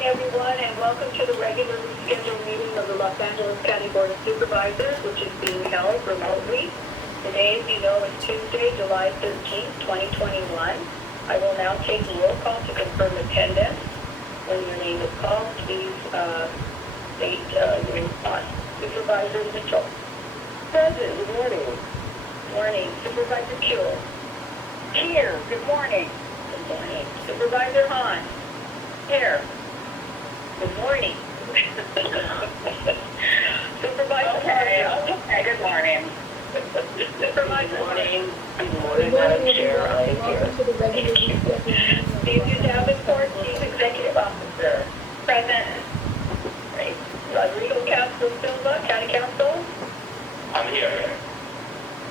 morning, everyone, and welcome to the regularly scheduled meeting of the Los Angeles County Board of Supervisors, which is being held remotely. Today, as you know, is Tuesday, July 13th, 2021. I will now take a roll call to confirm attendance. When your name is called, please state your response. Supervisor Mitchell. Present. Good morning. Good morning. Supervisor Kuehl. Here. Good morning. Good morning. Supervisor Hahn. Here. Good morning. Supervisor Okay. Good morning. Supervisor Good morning, Madam Chair. I am here. Welcome to the regularly scheduled meeting of the Steve Davenport, Chief Executive Officer. Present. Great. Rodríguez Council Silva, County Council. I'm here.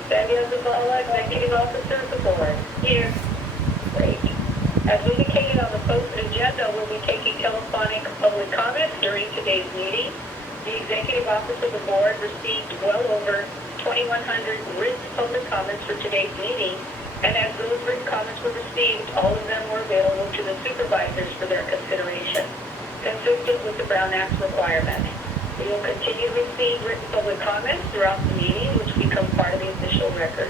Sanchez, Executive Officer of the Board. Here. Great. As indicated on the posted agenda, we'll be taking telephonic public comments during today's meeting. The Executive Office of the Board received well over 2,100 written public comments for today's meeting, and as those written comments were received, all of them were available to the supervisors for their consideration, consistent with the Brown Act requirement. We will continue to receive written public comments throughout the meeting, which become part of the official record.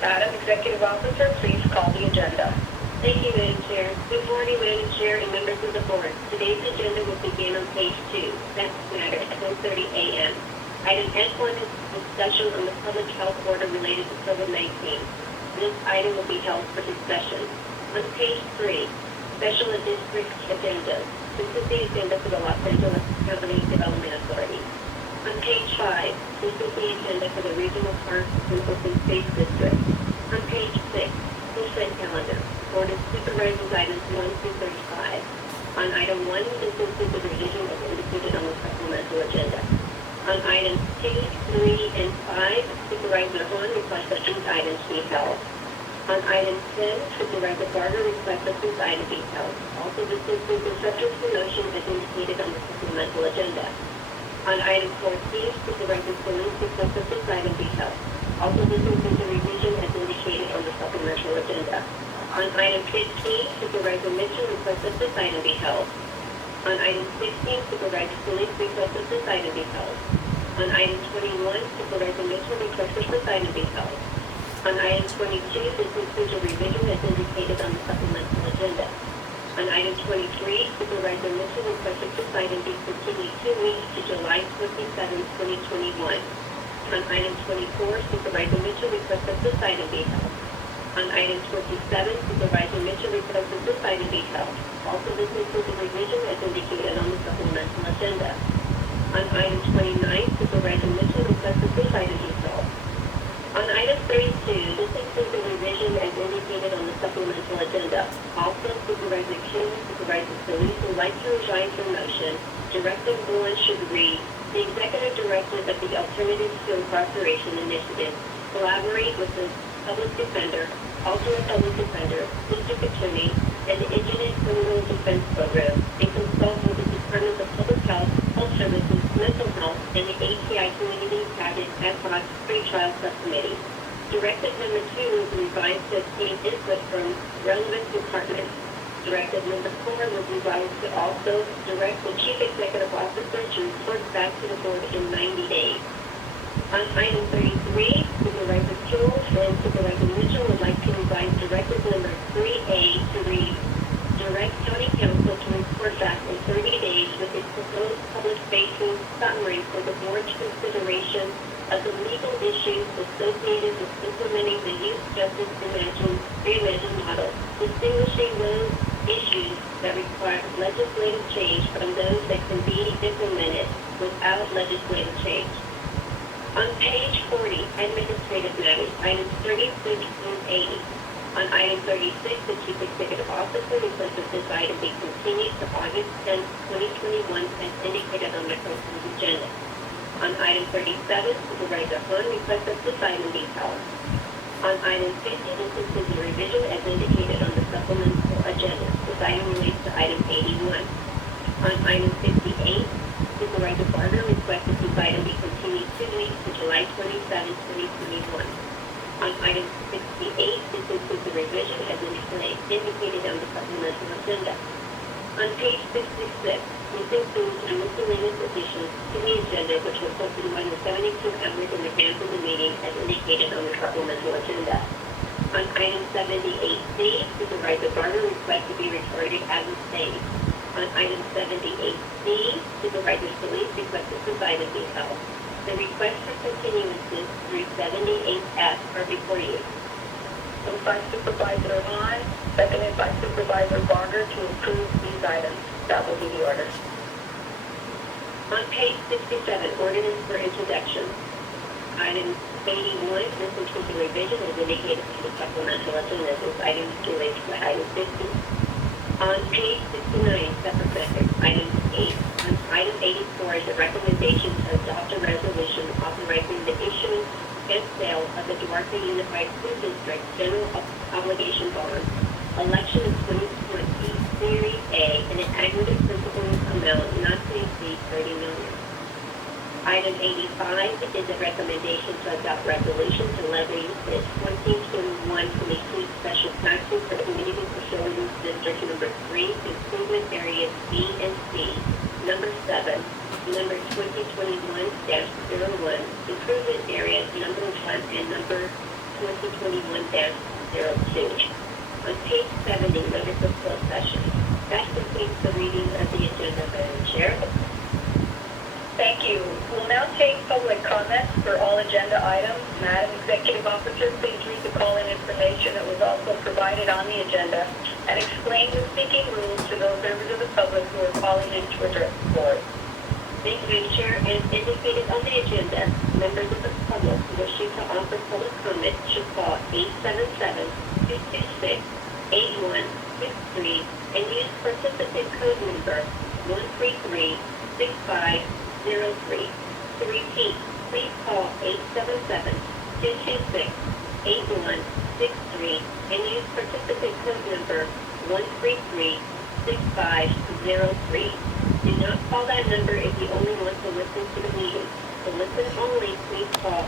Madam Executive Officer, please call the agenda. Thank you, Madam Chair. Good morning, Madam Chair and members of the Board. Today's agenda will begin on page 2. Next matter at 10:30 a.m. Item S1 is discussion on the public health order related to COVID-19. This item will be held for discussion. On page 3, special and district agendas. This is the agenda for the Los Angeles County Development Authority. On page 5, this is the agenda for the Regional Parks and Open Space District. On page 6, consent calendar. Board of Supervisors items 1 through 35. On item 1, this includes the revision as indicated on the supplemental agenda. On items 2, 3, and 5, Supervisor Hahn requests that these items be held. On item 10, Supervisor Barger requests that this item be held. Also, this includes the subject to motion as indicated on the supplemental agenda. On item 14, Supervisor Solis requests that this item be held. Also, this includes the revision as indicated on the supplemental agenda. On item 15, Supervisor Mitchell requests that this item be held. On item 16, Supervisor Solis requests that this item be held. On item 21, Supervisor Mitchell requests that this item be held. On item 22, this includes a revision as indicated on the supplemental agenda. On item 23, Supervisor Mitchell requests that this item be continued 2 weeks to July 27, 2021. On item 24, Supervisor Mitchell requests that this item be held. On item 27, Supervisor Mitchell requests that this item be held. Also, this includes a revision as indicated on the supplemental agenda. On item 29, Supervisor Mitchell requests that this item be held. On item 32, this includes a revision as indicated on the supplemental agenda. Also, Supervisor Kuehl and Supervisor Solis would like to revise their motion. Directive 1 should read, the Executive Director of the Alternative to Incarceration Initiative collaborate with the Public Defender, Alternate Public Defender, District Attorney, and the Internet Criminal Defense Program, and consult with the Department of Public Health, Health Services, Mental Health, and the ATI Community Cabinet Ad Hoc Pre-Trial Subcommittee. Directive number 2 was revised to obtain input from relevant departments. Directive number 4 was revised to also direct the Chief Executive Officer to report back to the Board in 90 days. On item 33, Supervisor Kuehl and Supervisor Mitchell would like to revise Directive number 3A to read, direct County Council to report back in 30 days with its proposed public-facing summary for the Board's consideration of the legal issues associated with implementing the Youth Justice Reimagined model, distinguishing those issues that require legislative change from those that can be implemented without legislative change. On page 40, Administrative Matters, items 36 through 80. On item 36, the Chief Executive Officer requests that this item be continued to August 10, 2021, as indicated on the proposed agenda. On item 37, Supervisor Hahn requests that this item be held. On item 50, this includes a revision as indicated on the supplemental agenda. This item relates to item 81. On item 58, Supervisor Barger requests that this item be continued 2 weeks to July 27, 2021. On item 68, this includes a revision as indicated on the supplemental agenda. On page 66, ordinance additions to the agenda which were posted more than 72 hours in advance of the meeting as indicated on the supplemental agenda. On item 78C, Supervisor Barber requests to be recorded as abstained. On item 78C, Supervisor Solis requests that subsided be held. The request for continuances through 78F are before you. Moved by Supervisor Hahn, seconded by Supervisor Barger to approve these items. That will be the order. On page 67, ordinance for introduction. Item 81, missing to revision is indicated in the supplemental agenda. This item relates to item 50. On page 69, separate records, item 8. On item 84 is a recommendation to adopt a resolution authorizing the issuance and sale of the Duarte Unified School District General Obligation Bond, election of 2020, Series A, in an aggregate principal amount not to exceed $30 million. Item 85 is a recommendation to adopt resolution to levy the 2021 Mclean special taxes for Community Facilities District Number 3, Improvement Areas B and C, Number 7, Number 2021-01, Improvement Areas Number 1 and Number 2021-02. On page 70, notice of closed session. That completes the reading of the agenda, Madam Chair. Thank you. We'll now take public comments for all agenda items. Madam Executive Officer, please read the call-in information that was also provided on the agenda and explain the speaking rules to those members of the public who are calling in to address the board. Thank you, Chair. As indicated on the agenda, members of the public wishing to offer public comment should call 877-226-8163 and use participant code number 1336503. To repeat, please call 877-226-8163 and use participant code number 1336503. Do not call that number if you only want to listen to the meeting. To listen only, please call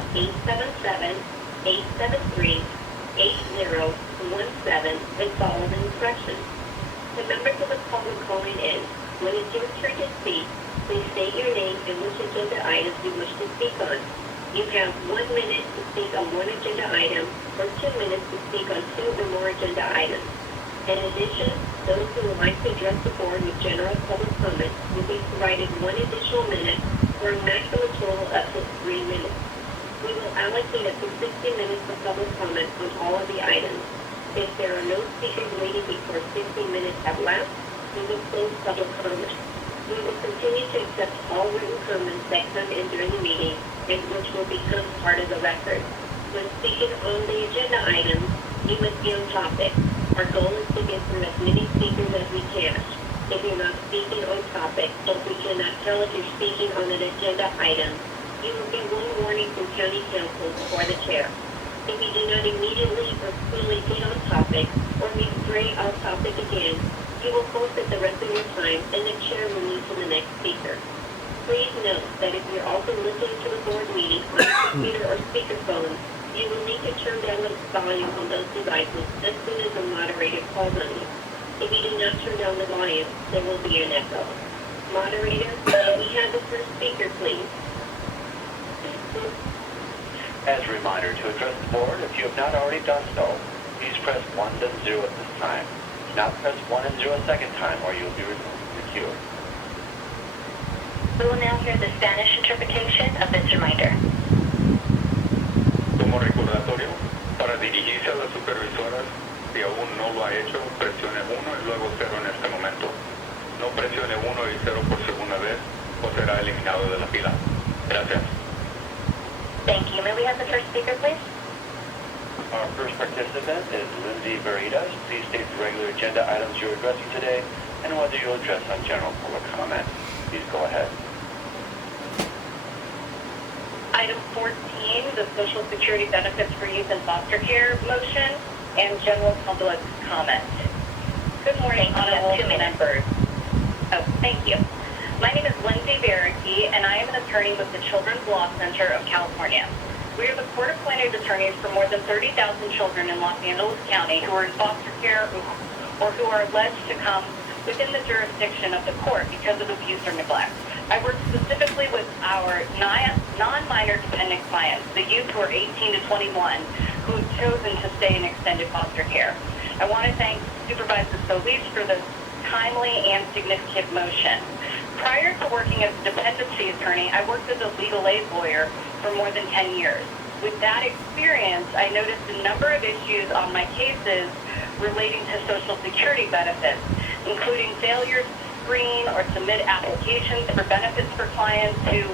877-873-8017 and follow the instructions. The members of the public calling in, when it's your turn to speak, please state your name and which agenda items you wish to speak on. You have 1 minute to speak on one agenda item or 2 minutes to speak on 2 or more agenda items. In addition, those who would like to address the board with general public comment will be provided 1 additional minute for a maximum total up to 3 minutes. We will allocate up to 60 minutes for public comment on all of the items. If there are no speakers waiting before 15 minutes have lapsed, we will close public comment. We will continue to accept all written comments that come in during the meeting and which will become part of the record. When speaking on the agenda items, you must be on topic. Our goal is to get through as many speakers as we can. If you're not speaking on topic, or we cannot tell if you're speaking on an agenda item, you will get 1 warning from County Council or the Chair. If you do not immediately or fully get on topic, or we stray off topic again, you will forfeit the rest of your time and the Chair will move to the next speaker. Please note that if you're also listening to the board meeting on a computer or speakerphone, you will need to turn down the volume on those devices as soon as the moderator calls on you. If you do not turn down the volume, there will be an echo. Moderator, may we have the first speaker, please? As a reminder, to address the board, if you have not already done so, please press 1 then 0 at this time. Do not press 1 and 0 a second time or you will be removed from the queue. We will now hear the Spanish interpretation of this reminder. Como recordatorio, para dirigirse a las supervisoras, si aún no lo ha hecho, presione 1 y luego 0 en este momento. No presione 1 y 0 por segunda vez o será eliminado de la fila. Gracias. Thank you. May we have the first speaker, please? Our first participant is Lindsay Veritas. Please state the regular agenda items you're addressing today and whether you'll address on general public comment. Please go ahead. Item 14, the Social Security Benefits for Youth and Foster Care motion, and general public comment. Good morning, honorable members. Oh, thank you. My name is Lindsay Veritas, and I am an attorney with the Children's Law Center of California. We are the court-appointed attorneys for more than 30,000 children in Los Angeles County who are in foster care or who are alleged to come within the jurisdiction of the court because of abuse or neglect. I work specifically with our non-minor dependent clients, the youth who are 18 to 21, who have chosen to stay in extended foster care. I want to thank Supervisor Saugus for the timely and significant motion. Prior to working as a dependency attorney, I worked as a legal aid lawyer for more than 10 years. With that experience, I noticed a number of issues on my cases relating to Social Security benefits, including failures to screen or submit applications for benefits for clients who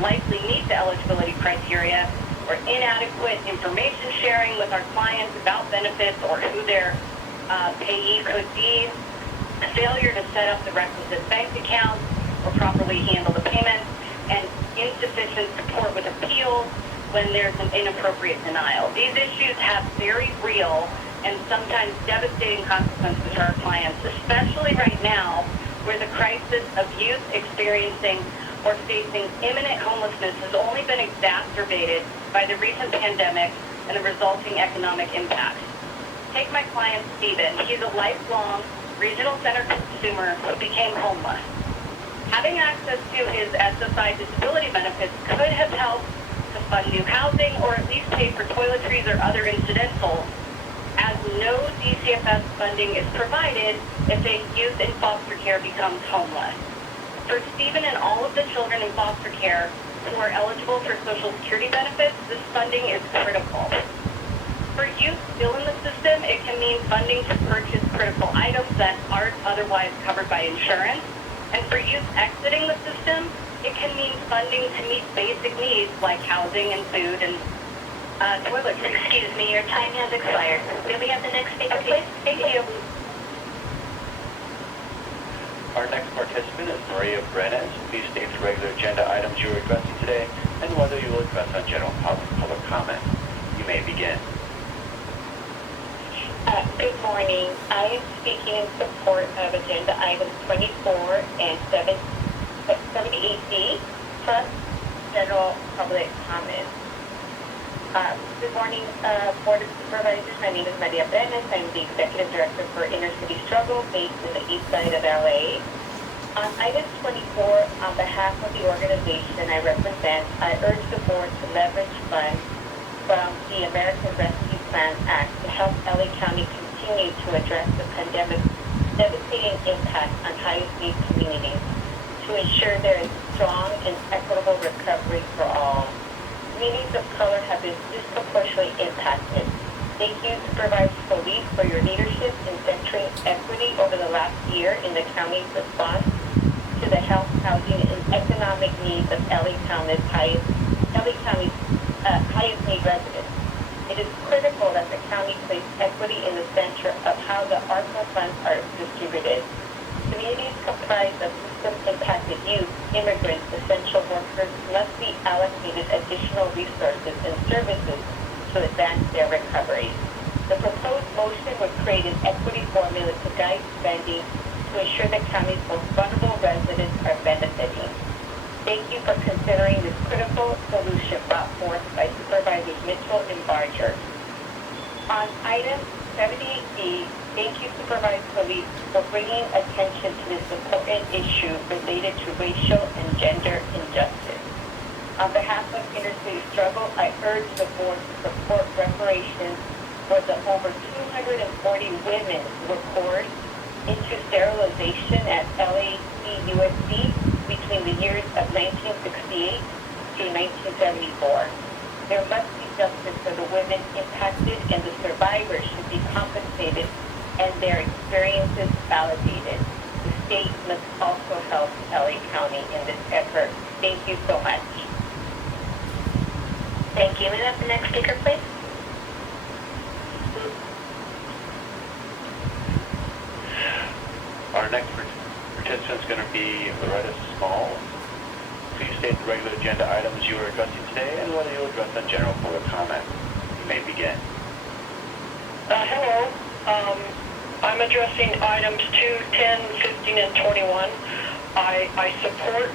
likely meet the eligibility criteria, or inadequate information sharing with our clients about benefits or who their payee could be, failure to set up the requisite bank accounts or properly handle the payments, and insufficient support with appeals when there's an inappropriate denial. These issues have very real and sometimes devastating consequences for our clients, especially right now where the crisis of youth experiencing or facing imminent homelessness has only been exacerbated by the recent pandemic and the resulting economic impacts. Take my client, Stephen. He's a lifelong regional center consumer who became homeless. Having access to his SSI disability benefits could have helped to fund new housing or at least pay for toiletries or other incidentals, as no DCFS funding is provided if a youth in foster care becomes homeless. For Stephen and all of the children in foster care who are eligible for Social Security benefits, this funding is critical. For youth still in the system, it can mean funding to purchase critical items that aren't otherwise covered by insurance. And for youth exiting the system, it can mean funding to meet basic needs like housing and food and toiletries. Excuse me, your time has expired. May we have the next speaker, please? Thank you. Our next participant is Maria Brenes. Please state the regular agenda items you are addressing today and whether you will address on general public comment. You may begin. Good morning. I am speaking in support of agenda items 24 and 78D, plus general public comment. Good morning, Board of Supervisors. My name is Maria Brenes. I'm the Executive Director for Inner City Struggle, based in the east side of LA. On item 24, on behalf of the organization I represent, I urge the Board to leverage funds from the American Rescue Plan Act to help LA County continue to address the pandemic's devastating impact on highest need communities to ensure there is strong and equitable recovery for all. Communities of color have been disproportionately impacted. Thank you, Supervisor Police, for your leadership in centering equity over the last year in the county's response to the health, housing, and economic needs of LA County's highest need residents. It is critical that the county place equity in the center of how the ARPA funds are distributed. Communities comprised of system-impacted youth, immigrants, essential workers must be allocated additional resources and services to advance their recovery. The proposed motion would create an equity formula to guide spending to ensure the county's most vulnerable residents are benefiting. Thank you for considering this critical solution brought forth by Supervisors Mitchell and Barger. On item 78D, thank you, Supervisor Police, for bringing attention to this important issue related to racial and gender injustice. On behalf of Inner City Struggle, I urge the Board to support reparations for the over 240 women who were poured into sterilization at LA-USC between the years of 1968 through 1974. There must be justice for the women impacted, and the survivors should be compensated and their experiences validated. The state must also help LA County in this effort. Thank you so much. Thank you. May we have the next speaker, please? Our next participant is going to be Loretta Small. Please state the regular agenda items you are addressing today and whether you will address on general public comment. You may begin. Hello. I'm addressing items 2, 10, 15, and 21. I support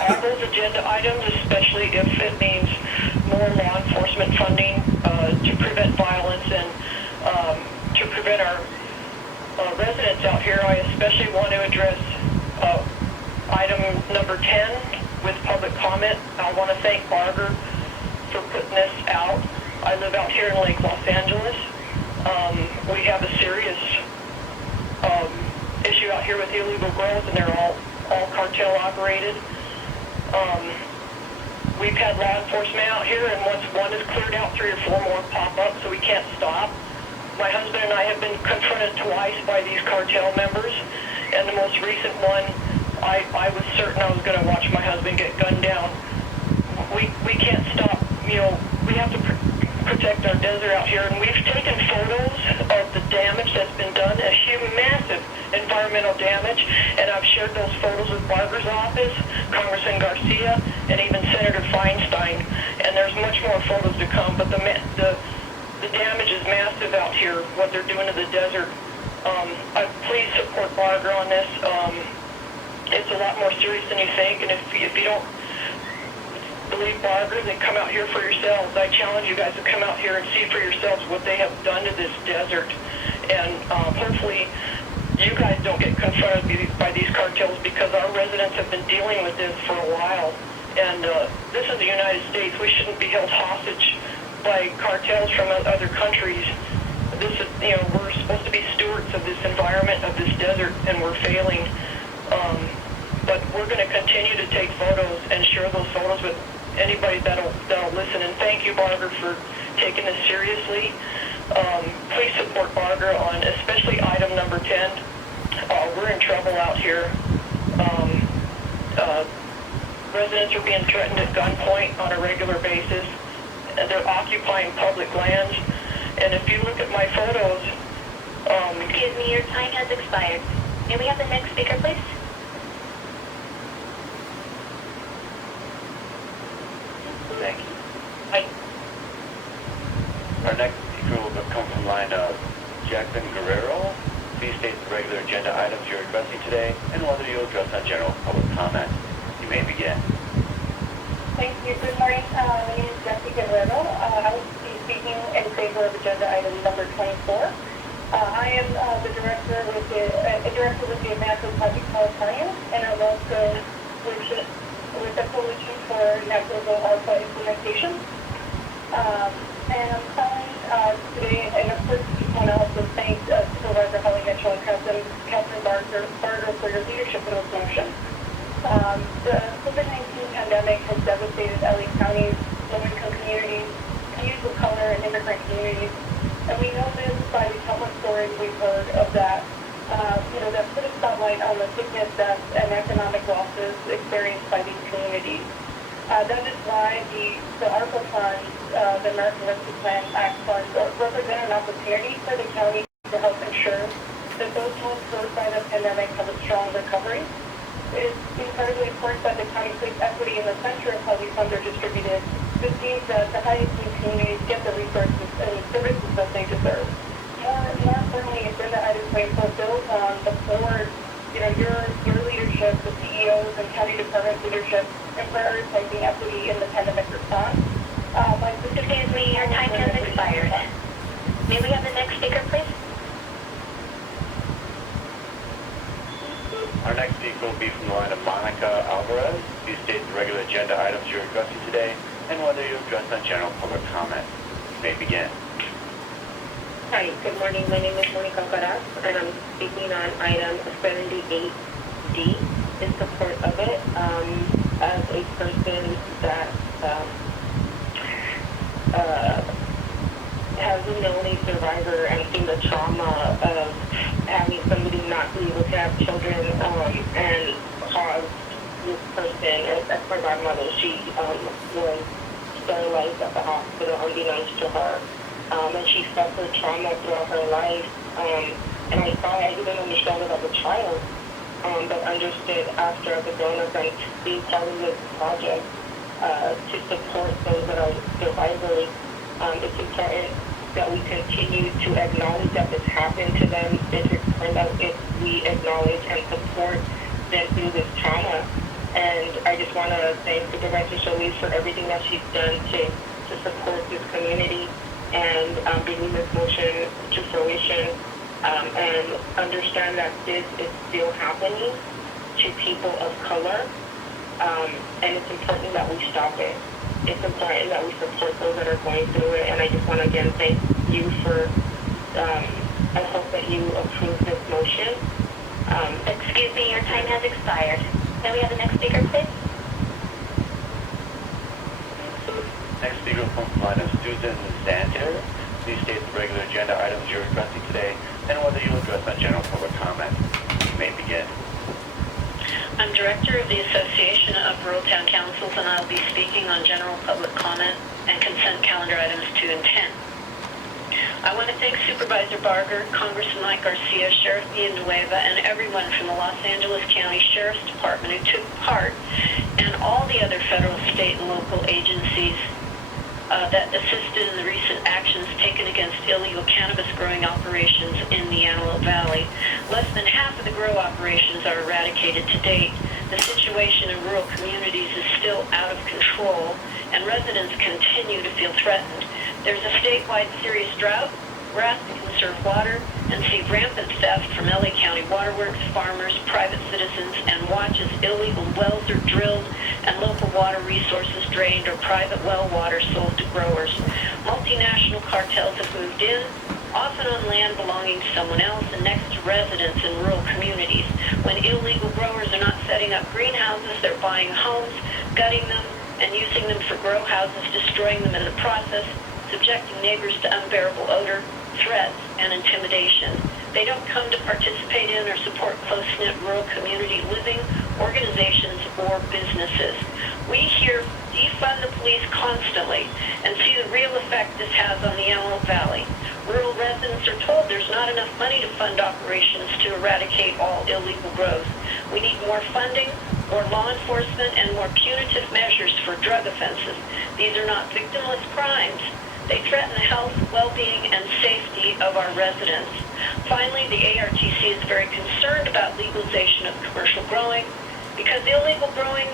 all those agenda items, especially if it means more law enforcement funding to prevent violence and to prevent our residents out here. I especially want to address item number 10 with public comment. I want to thank Barger for putting this out. I live out here in Lake Los Angeles. We have a serious issue out here with illegal grows, and they're all cartel operated. We've had law enforcement out here, and once one is cleared out, 3 or 4 more pop up, so we can't stop. My husband and I have been confronted twice by these cartel members, and the most recent one, I was certain I was going to watch my husband get gunned down. We can't stop, we have to protect our desert out here, and we've taken photos of the damage that's been done, a massive environmental damage, and I've shared those photos with Barger's office, Congressman Garcia, and even Senator Feinstein, and there's much more photos to come, but the damage is massive out here, what they're doing to the desert. Please support Barger on this. It's a lot more serious than you think, and if you don't believe Barger, then come out here for yourselves. I challenge you guys to come out here and see for yourselves what they have done to this desert, and hopefully you guys don't get confronted by these cartels, because our residents have been dealing with this for a while, and this is the United States. We shouldn't be held hostage by cartels from other countries. This is, we're supposed to be stewards of this environment, of this desert, and we're failing. But we're going to continue to take photos and share those photos with anybody that'll listen. And thank you, Barger, for taking this seriously. Please support Barger on especially item number 10. We're in trouble out here. Residents are being threatened at gunpoint on a regular basis. And they're occupying public lands. And if you look at my photos... Excuse me, your time has expired. May we have the next speaker, please? Thank you. Our next speaker will come from line of Jacklin Guerrero. Please state the regular agenda items you're addressing today and whether you'll address on general public comment. You may begin. Thank you. Good morning. My name is Jackie Guerrero. I will be speaking in favor of agenda item number 24. I am the director with the National Project California, and I'm also with the Coalition for Natural Alpha Implementation. And I'm calling today, and of course, I want to also thank Supervisor Mitchell and Councilman Barger for your leadership in this motion. The COVID-19 pandemic has devastated LA County's low-income communities, communities of color, and immigrant communities. And we know this by the countless stories we've heard of that, that put a spotlight on the sickness, death, and economic losses experienced by these communities. That is why the ARPA funds, the American Rescue Plan Act funds, represent an opportunity for the county to help ensure that those most hurt by the pandemic have a strong recovery. It is incredibly important that the county place equity in the center of how these funds are distributed. This means that the highest need communities get the resources and services that they deserve. More importantly, agenda item 24 builds on the board, your leadership, the CEOs and county department leadership, and prioritizing equity in the pandemic response. Excuse me, your time has expired. May we have the next speaker, please? Our next speaker will be from the line of Monica Alvarez. Please state the regular agenda items you're addressing today and whether you address on general public comment. You may begin. Hi, good morning. My name is Monica Alvarez, and I'm speaking on item 78D in support of it. As a person that has known a survivor and seen the trauma of having somebody not be able to have children and cause this person, as my grandmother, she was sterilized at the hospital unbeknownst to her. And she suffered trauma throughout her life. And I didn't understand it as a child, but understood after as a grown-up and being part of this project to support those that are survivors. It's important that we continue to acknowledge that this happened to them. It's important that we acknowledge and support them through this trauma. And I just want to thank Supervisor Solis for everything that she's done to support this community and bringing this motion to fruition, and understand that this is still happening. to people of color, and it's important that we stop it. It's important that we support those that are going through it, and I just want to again thank you for, I hope that you approve this motion. Excuse me, your time has expired. May we have the next speaker, please? Next speaker will come from the line of Susan Sanchez. Please state the regular agenda items you're addressing today and whether you'll address on general public comment. You may begin. I'm Director of the Association of Rural Town Councils, and I'll be speaking on general public comment and consent calendar items 2 and 10. I want to thank Supervisor Barger, Congressman Mike Garcia, Sheriff Villanueva, and everyone from the Los Angeles County Sheriff's Department who took part, and all the other federal, state, and local agencies that assisted in the recent actions taken against illegal cannabis growing operations in the Antelope Valley. Less than half of the grow operations are eradicated to date. The situation in rural communities is still out of control, and residents continue to feel threatened. There's a statewide serious drought. We're asked to conserve water and see rampant theft from LA County waterworks, farmers, private citizens, and watch as illegal wells are drilled and local water resources drained or private well water sold to growers. Multinational cartels have moved in, often on land belonging to someone else and next to residents in rural communities. When illegal growers are not setting up greenhouses, they're buying homes, gutting them, and using them for grow houses, destroying them in the process, subjecting neighbors to unbearable odor, threats, and intimidation. They don't come to participate in or support close-knit rural community living, organizations, or businesses. We hear defund the police constantly and see the real effect this has on the Antelope Valley. Rural residents are told there's not enough money to fund operations to eradicate all illegal growth. We need more funding, more law enforcement, and more punitive measures for drug offenses. These are not victimless crimes. They threaten the health, well-being, and safety of our residents. Finally, the ARTC is very concerned about legalization of commercial growing because illegal growing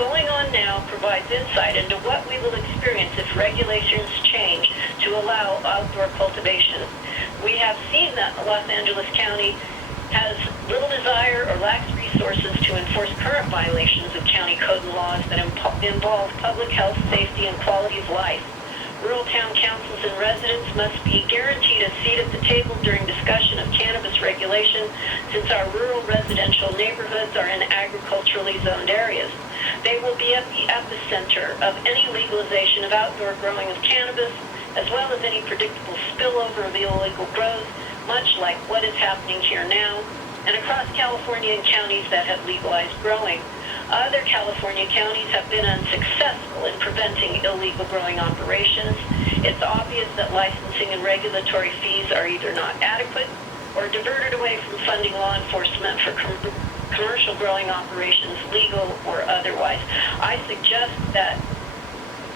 going on now provides insight into what we will experience if regulations change to allow outdoor cultivation. We have seen that Los Angeles County has little desire or lacks resources to enforce current violations of county code and laws that involve public health, safety, and quality of life. Rural town councils and residents must be guaranteed a seat at the table during discussion of cannabis regulation, since our rural residential neighborhoods are in agriculturally zoned areas. They will be at the epicenter of any legalization of outdoor growing of cannabis, as well as any predictable spillover of illegal growth, much like what is happening here now, and across California and counties that have legalized growing. Other California counties have been unsuccessful in preventing illegal growing operations. It's obvious that licensing and regulatory fees are either not adequate or diverted away from funding law enforcement for commercial growing operations, legal or otherwise. I suggest that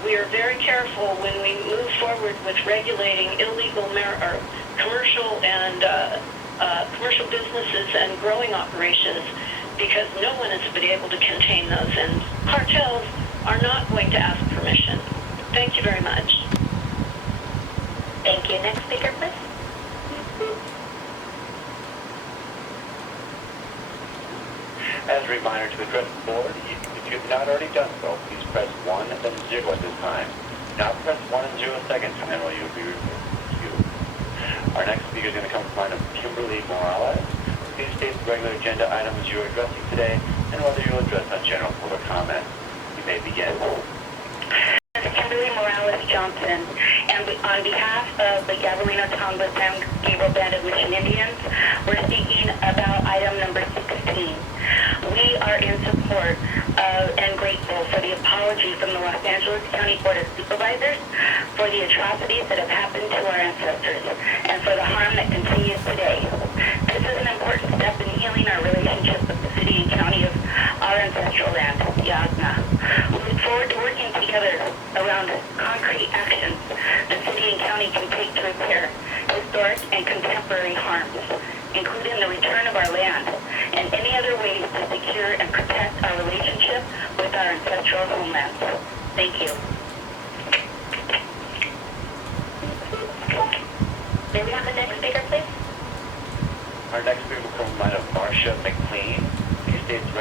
we are very careful when we move forward with regulating illegal commercial and commercial businesses and growing operations, because no one has been able to contain those, and cartels are not going to ask permission. Thank you very much. Thank you. Next speaker, please. As a reminder to address the board, if you have not already done so, please press 1 and then 0 at this time. Now press 1 and 0 a second time, and you'll be reviewed. Our next speaker is going to come from the line of Kimberly Morales. Please state the regular agenda items you're addressing today and whether you'll address on general public comment. You may begin. Kimberly Morales Johnson, and on behalf of the Gabrielino Tonga San Gabriel Band of Mission Indians, we're speaking about item number 16. We are in support of and grateful for the apology from the Los Angeles County Board of Supervisors for the atrocities that have happened to our ancestors and for the harm that continues today. This is an important step in healing our relationship with the city and county of our ancestral land, Yagna. We look forward to working together around concrete actions the city and county can take to repair historic and contemporary harms, including the return of our land and any other ways to secure and protect our relationship with our ancestral homelands. Thank you. May we have the next speaker, please? Our next speaker will come from the line of Marsha Mclean. Please state the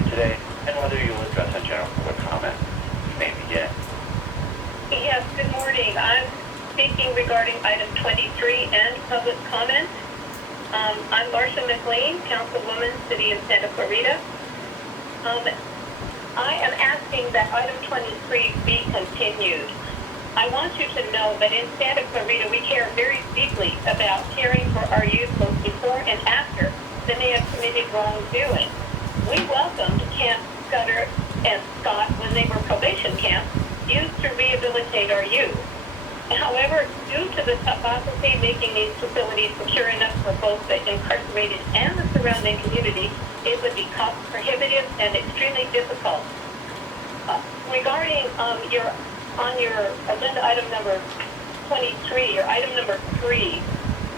you today, and whether you will address a general public comment. You may begin. Yes, good morning. I'm speaking regarding item 23 and public comment. I'm Marsha Mclean, Councilwoman, City of Santa Clarita. I am asking that item 23 be continued. I want you to know that in Santa Clarita, we care very deeply about caring for our youth both before and after they may have committed wrongdoing. We welcomed Camp Scudder and Scott when they were probation camps used to rehabilitate our youth. However, due to the topography making these facilities secure enough for both the incarcerated and the surrounding community, it would be cost prohibitive and extremely difficult. Regarding on your agenda item number 23, or item number 3,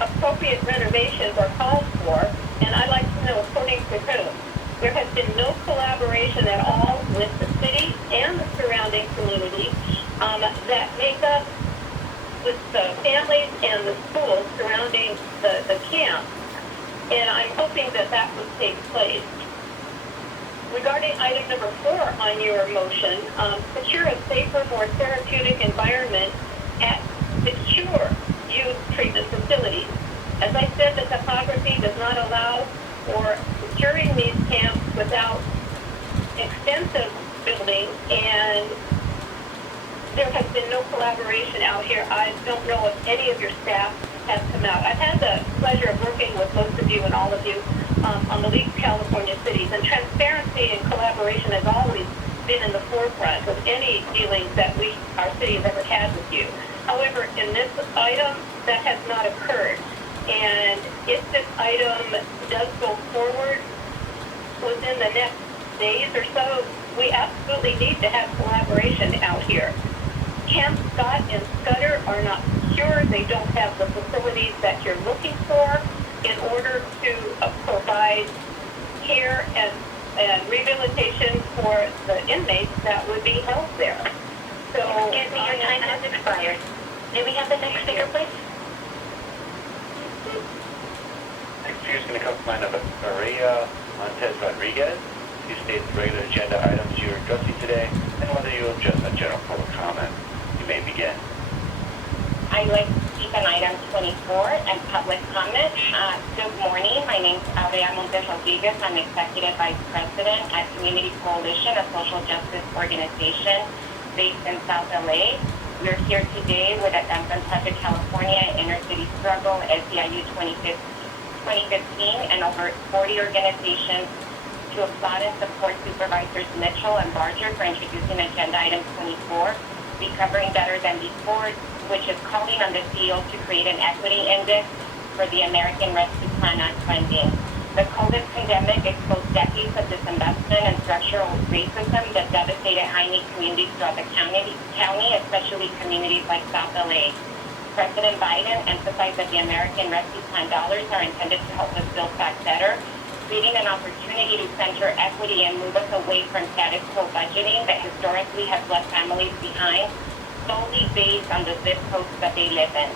appropriate renovations are called for, and I'd like to know according to whom. There has been no collaboration at all with the city and the surrounding community that make up with the families and the schools surrounding the camp, and I'm hoping that that would take place. Regarding item number 4 on your motion, secure a safer, more therapeutic environment at secure youth treatment facilities. As I said, the topography does not allow for securing these camps without extensive building, and there has been no collaboration out here. I don't know if any of your staff has come out. I've had the pleasure of working with most of you and all of you on the League of California Cities, and transparency and collaboration has always been in the forefront of any dealings that our city has ever had with you. However, in this item, that has not occurred. And if this item does go forward within the next days or so, we absolutely need to have collaboration out here. Camp Scott and Scudder are not secure. They don't have the facilities that you're looking for in order to provide care and rehabilitation for the inmates that would be held there. So, Excuse me, your time has expired. May we have the next speaker, please? Next speaker is going to come from Maria Rodríguez. You state the regular agenda items you're addressing today, and whether you will address a general public comment. You may begin. I'd like to speak on item 24 and public comment. Good morning. My name is Rodríguez. I'm Executive Vice President at Community Coalition, a social justice organization based in South LA. We're here today with the Untitled California Inner City Struggle, SEIU 2015, and over 40 organizations to applaud and support Supervisors Mitchell and Barger for introducing agenda item 24, Recovering Better Than Before, which is calling on the CEO to create an equity index for the American Rescue Plan Act funding. The COVID pandemic exposed decades of disinvestment and structural racism that devastated high-need communities throughout the county, especially communities like South LA. President Biden emphasized that the American Rescue Plan dollars are intended to help us build back better, creating an opportunity to center equity and move us away from status quo budgeting that historically has left families behind, solely based on the zip codes that they live in.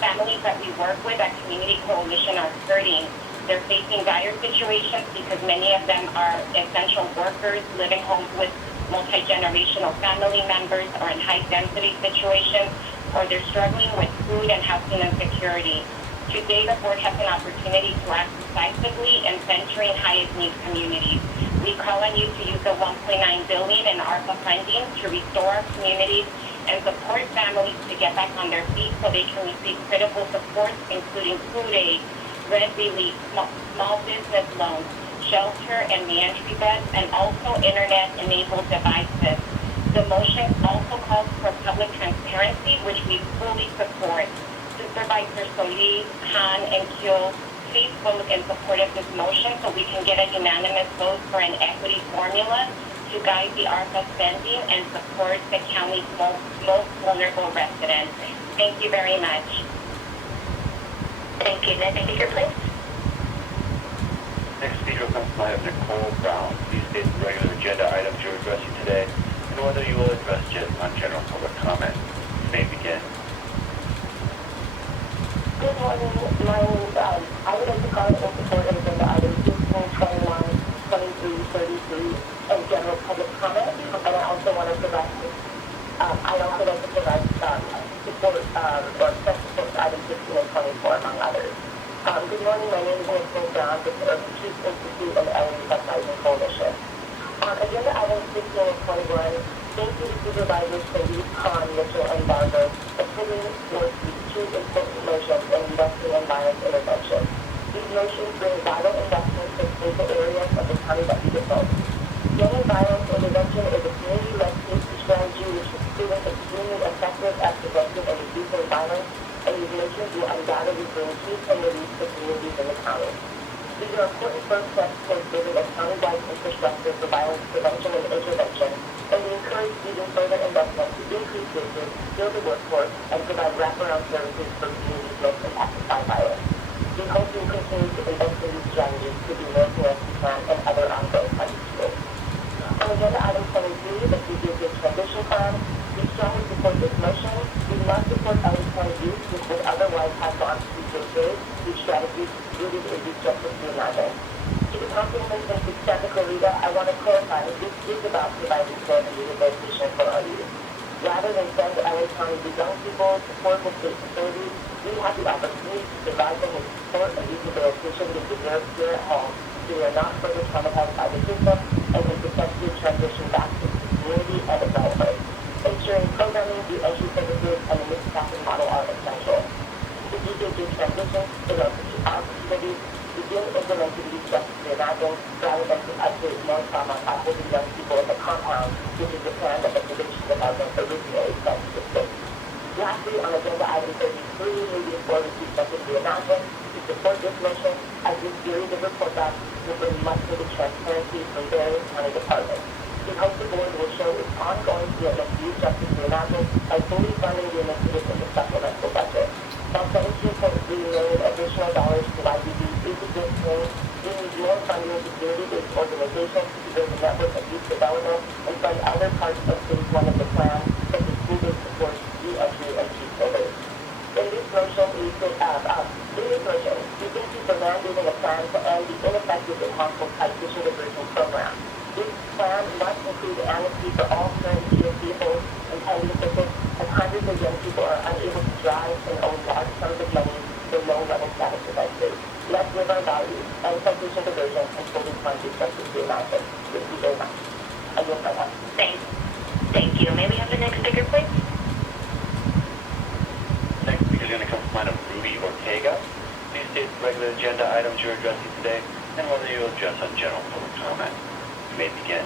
Families that we work with at Community Coalition are hurting. They're facing dire situations because many of them are essential workers, living homes with multi-generational family members, or in high-density situations, or they're struggling with food and housing insecurity. Today, the board has an opportunity to act decisively in centering highest need communities. We call on you to use the $1.9 billion in ARPA funding to restore our communities and support families to get back on their feet so they can receive critical supports, including food aid, rent relief, small business loans, shelter and reentry beds, and also internet-enabled devices. The motion also calls for public transparency, which we fully support. Supervisor Solis, Han, and Kyo, please vote in support of this motion so we can get a unanimous vote for an equity formula to guide the ARPA spending and support the county's most vulnerable residents. Thank you very much. Thank you. Next speaker, please. Next speaker comes from Nicole Brown. Please state the regular agenda items you're addressing today, and whether you will address on general public comment. You may begin. Good morning. I would like to call in support of agenda items 15, 21, 23, 33, provide, I'd also like to provide support or express support for items 16 and 24, among others. Good morning, my name is Nicole Brown, with the Chief Institute and LA-Sterilized Coalition. On agenda items 16 and 21, thank you to Supervisors Meeting, Khan, Mitchell, and Barber, opinion towards these two important motions in investing in violence intervention. These motions bring vital investments to critical areas of the county that we develop. Gang violence intervention is a community-led safety strategy which has proven extremely effective at preventing and reducing violence, and these motions will undoubtedly bring peace and relief to communities in the county. These are important first steps towards building a county-wide infrastructure for violence prevention and intervention, and we encourage even further investment to increase wages, build the workforce, and provide wraparound services for communities most impacted by violence. We hope you continue to invest in these strategies to do more Wiesse plan and other ongoing funding tools. On agenda item 23, the PGA transition plan, we strongly support this motion. We must support LA-County youth, which would otherwise have gone to PGA. These strategies rooted in these justice reimagined. To the compliments and success of Clarita, I want to clarify this is about providing care and rehabilitation for our youth. Rather than send LA County to young people to horrible state facilities, we have the opportunity to provide them with support and rehabilitation they deserve here at home, so they are not further traumatized by the system and can successfully transition back to the community and adulthood. Ensuring programming, re-entry services, and the mixed staffing model are essential. The DJJ transition is our opportunity to begin implementing these justice reimagined rather than to update more trauma by holding young people in the compound, which is the plan that the provincial department originally set to take. Lastly, on agenda item 33, moving forward to justice reimagined, to support this motion, as this series of report backs will bring much needed transparency from various county departments. We hope the board will show its ongoing commitment to use justice reimagined by fully funding the initiative in the supplemental budget. While $17.3 million additional dollars to YBD is a good thing, we need more funding to community-based organizations to build a network of youth development and fund other parts of phase 1 of the plan, such as school-based support, re-entry, and youth builders. In this motion, we thank you for mandating a plan to end the ineffective and harmful titration diversion program. This plan must include amnesty for all current DOC vehicles and pending tickets, as hundreds of young people are unable to drive and own large sums of money for low-level status devices. Let's live our values, end citation diversion, and fully fund this justice reimagined. Thank you very much. I yield my time. Thank you. May we have the next speaker, please? Next speaker is going to come from line of Rudy Ortega. Please state the regular agenda items you're addressing today and whether you'll address on general public comment. You may begin.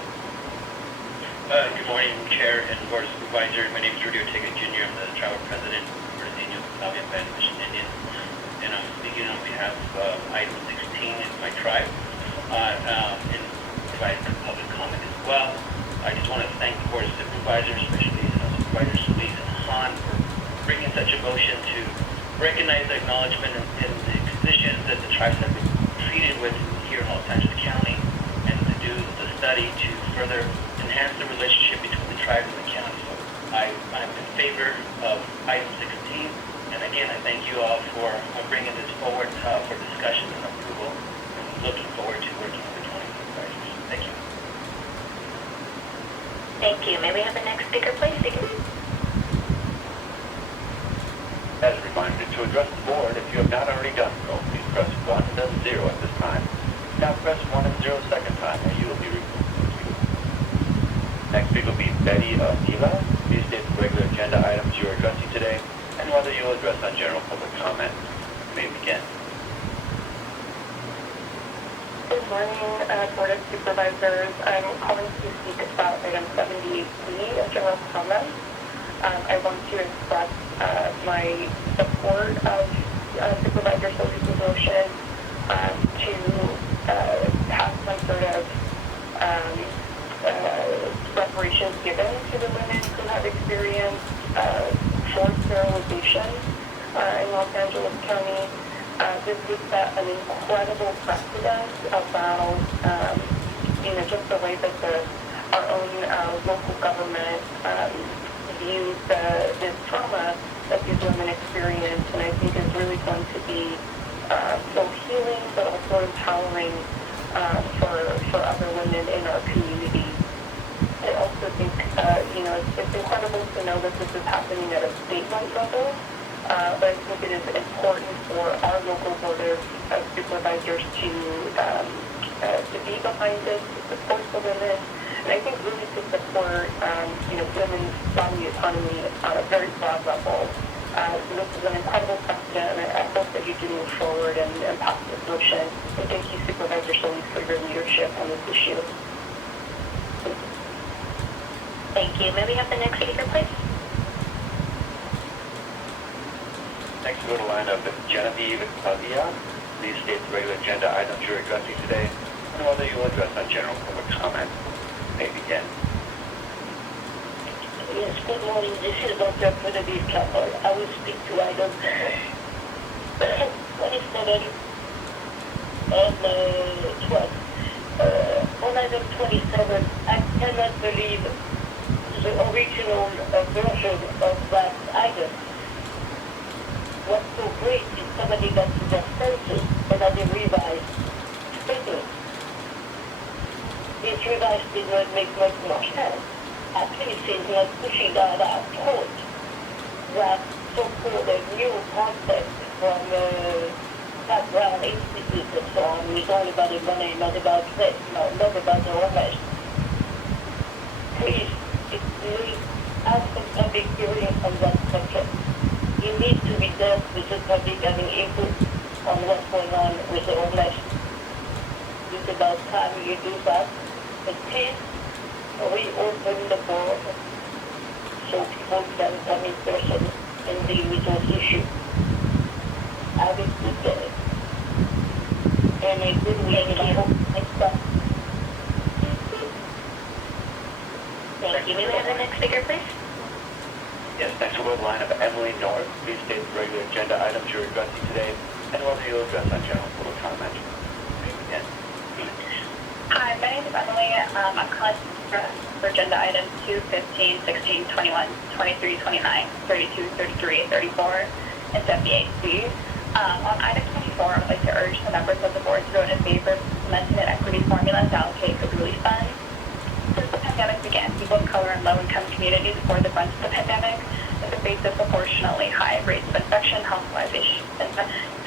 Good morning, Chair and Board of Supervisors. My name is Rudy Ortega, Jr. I'm the tribal president for the Senior Salvia Band Mission Indians, and I'm speaking on behalf of item 16 in my tribe, and providing public comment as well. I just want to thank the Board of Supervisors, especially Supervisors Solis and Han, for bringing such a motion to recognize the acknowledgement and the conditions that the tribes have been treated with here in Los Angeles County, and to do the study to further enhance the relationship between the tribes and the county. So I'm in favor of item 16, and again, I thank you all for bringing this forward for discussion and approval, and looking forward to working with the county supervisors. Thank you. Thank you. May we have the next speaker, please? As a reminder, to address the board, if you have not already done so, please press 1 and then 0 at this time. Now press 1 and 0 second time, and you will be removed from the queue. Next speaker will be Betty Nila. Please state the regular agenda items you are addressing today and whether you will address on general public comment. You may begin. Good morning, Board of Supervisors. I'm calling to speak about item 78C, general comments. I want to express my support of Supervisor Solis' motion to have some sort of reparations given to the women who have experienced forced sterilization in Los Angeles County. This would set an incredible precedent about, just the way that our own local government views this trauma that these women experience, and I think is really going to be both healing but also empowering for other women in our community. I also think, it's incredible to know that this is happening at a statewide level, but I think it is important for our local board of supervisors to be behind this, to support the women, and I think really to support, women's body autonomy on a very broad level. So this is an incredible precedent, and I hope that you can move forward and pass this motion. And thank you, Supervisor Solis, for your leadership on this issue. Thank you. May we have the next speaker, please? Next, we go to the line of Genevieve. Please state the regular agenda items you're addressing today, and whether you will address on general public comment. May begin. Yes, good morning. This is Dr. Genevieve Campbell. I will speak to item 27 and 12. On item 27, I cannot believe the original version of that item. What's so great is somebody got to their senses and had a revised statement. This revised did not make much more sense. At least it's not pushing out our thought that so-called new concept from background institute and so on is all about the money, not about sex, not about the romance. Please, it needs ask the public hearing on that subject. You need to be there with the public having input on what's going on with the homeless. It's about time you do that. But please, reopen the board so people can come in person and deal with those issues. Have a good day. And a good weekend. I hope next time. Thank you. May we have the next speaker, please? Yes, next we'll go to the line of Emily North. Please state the regular agenda items you're addressing today, and whether you'll address on general public comment. May begin. Hi, my name is Emily. I'm calling for agenda items 2, 15, 16, 21, 23, 29, 32, 33, 34, and 78C. On item 24, I would like to urge the members of the board to vote in favor of implementing an equity formula to allocate good relief funds. Since the pandemic began, people of color in low-income communities bore the brunt of the pandemic with the face of proportionally high rates of infection, hospitalization.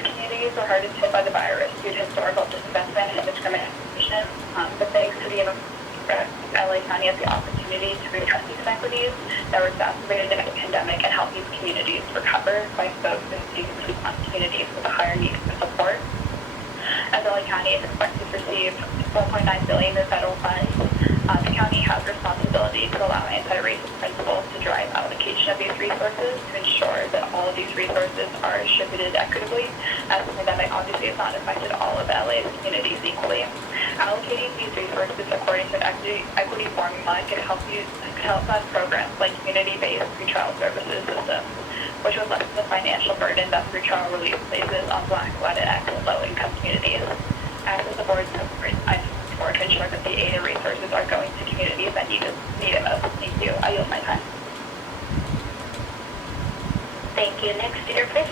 Communities were hardest hit by the virus due to historical disinvestment and discrimination. But thanks to the LA County has the opportunity to redress these inequities that were exacerbated in the pandemic and help these communities recover by focusing on communities with a higher need for support. As LA County is expected to receive $4.9 billion in federal funds, the county has responsibility to allow anti-racist principles to drive allocation of these resources to ensure that all of these resources are distributed equitably, as the pandemic obviously has not affected all of LA's communities equally. Allocating these resources according to an equity formula can help fund programs like community-based pretrial services systems, which would lessen the financial burden that pretrial relief places on Black, Latinx, and low-income communities. As the board's to ensure that the aid and resources are going to communities that need it most. Thank you. I yield my time. Thank you. Next speaker, please.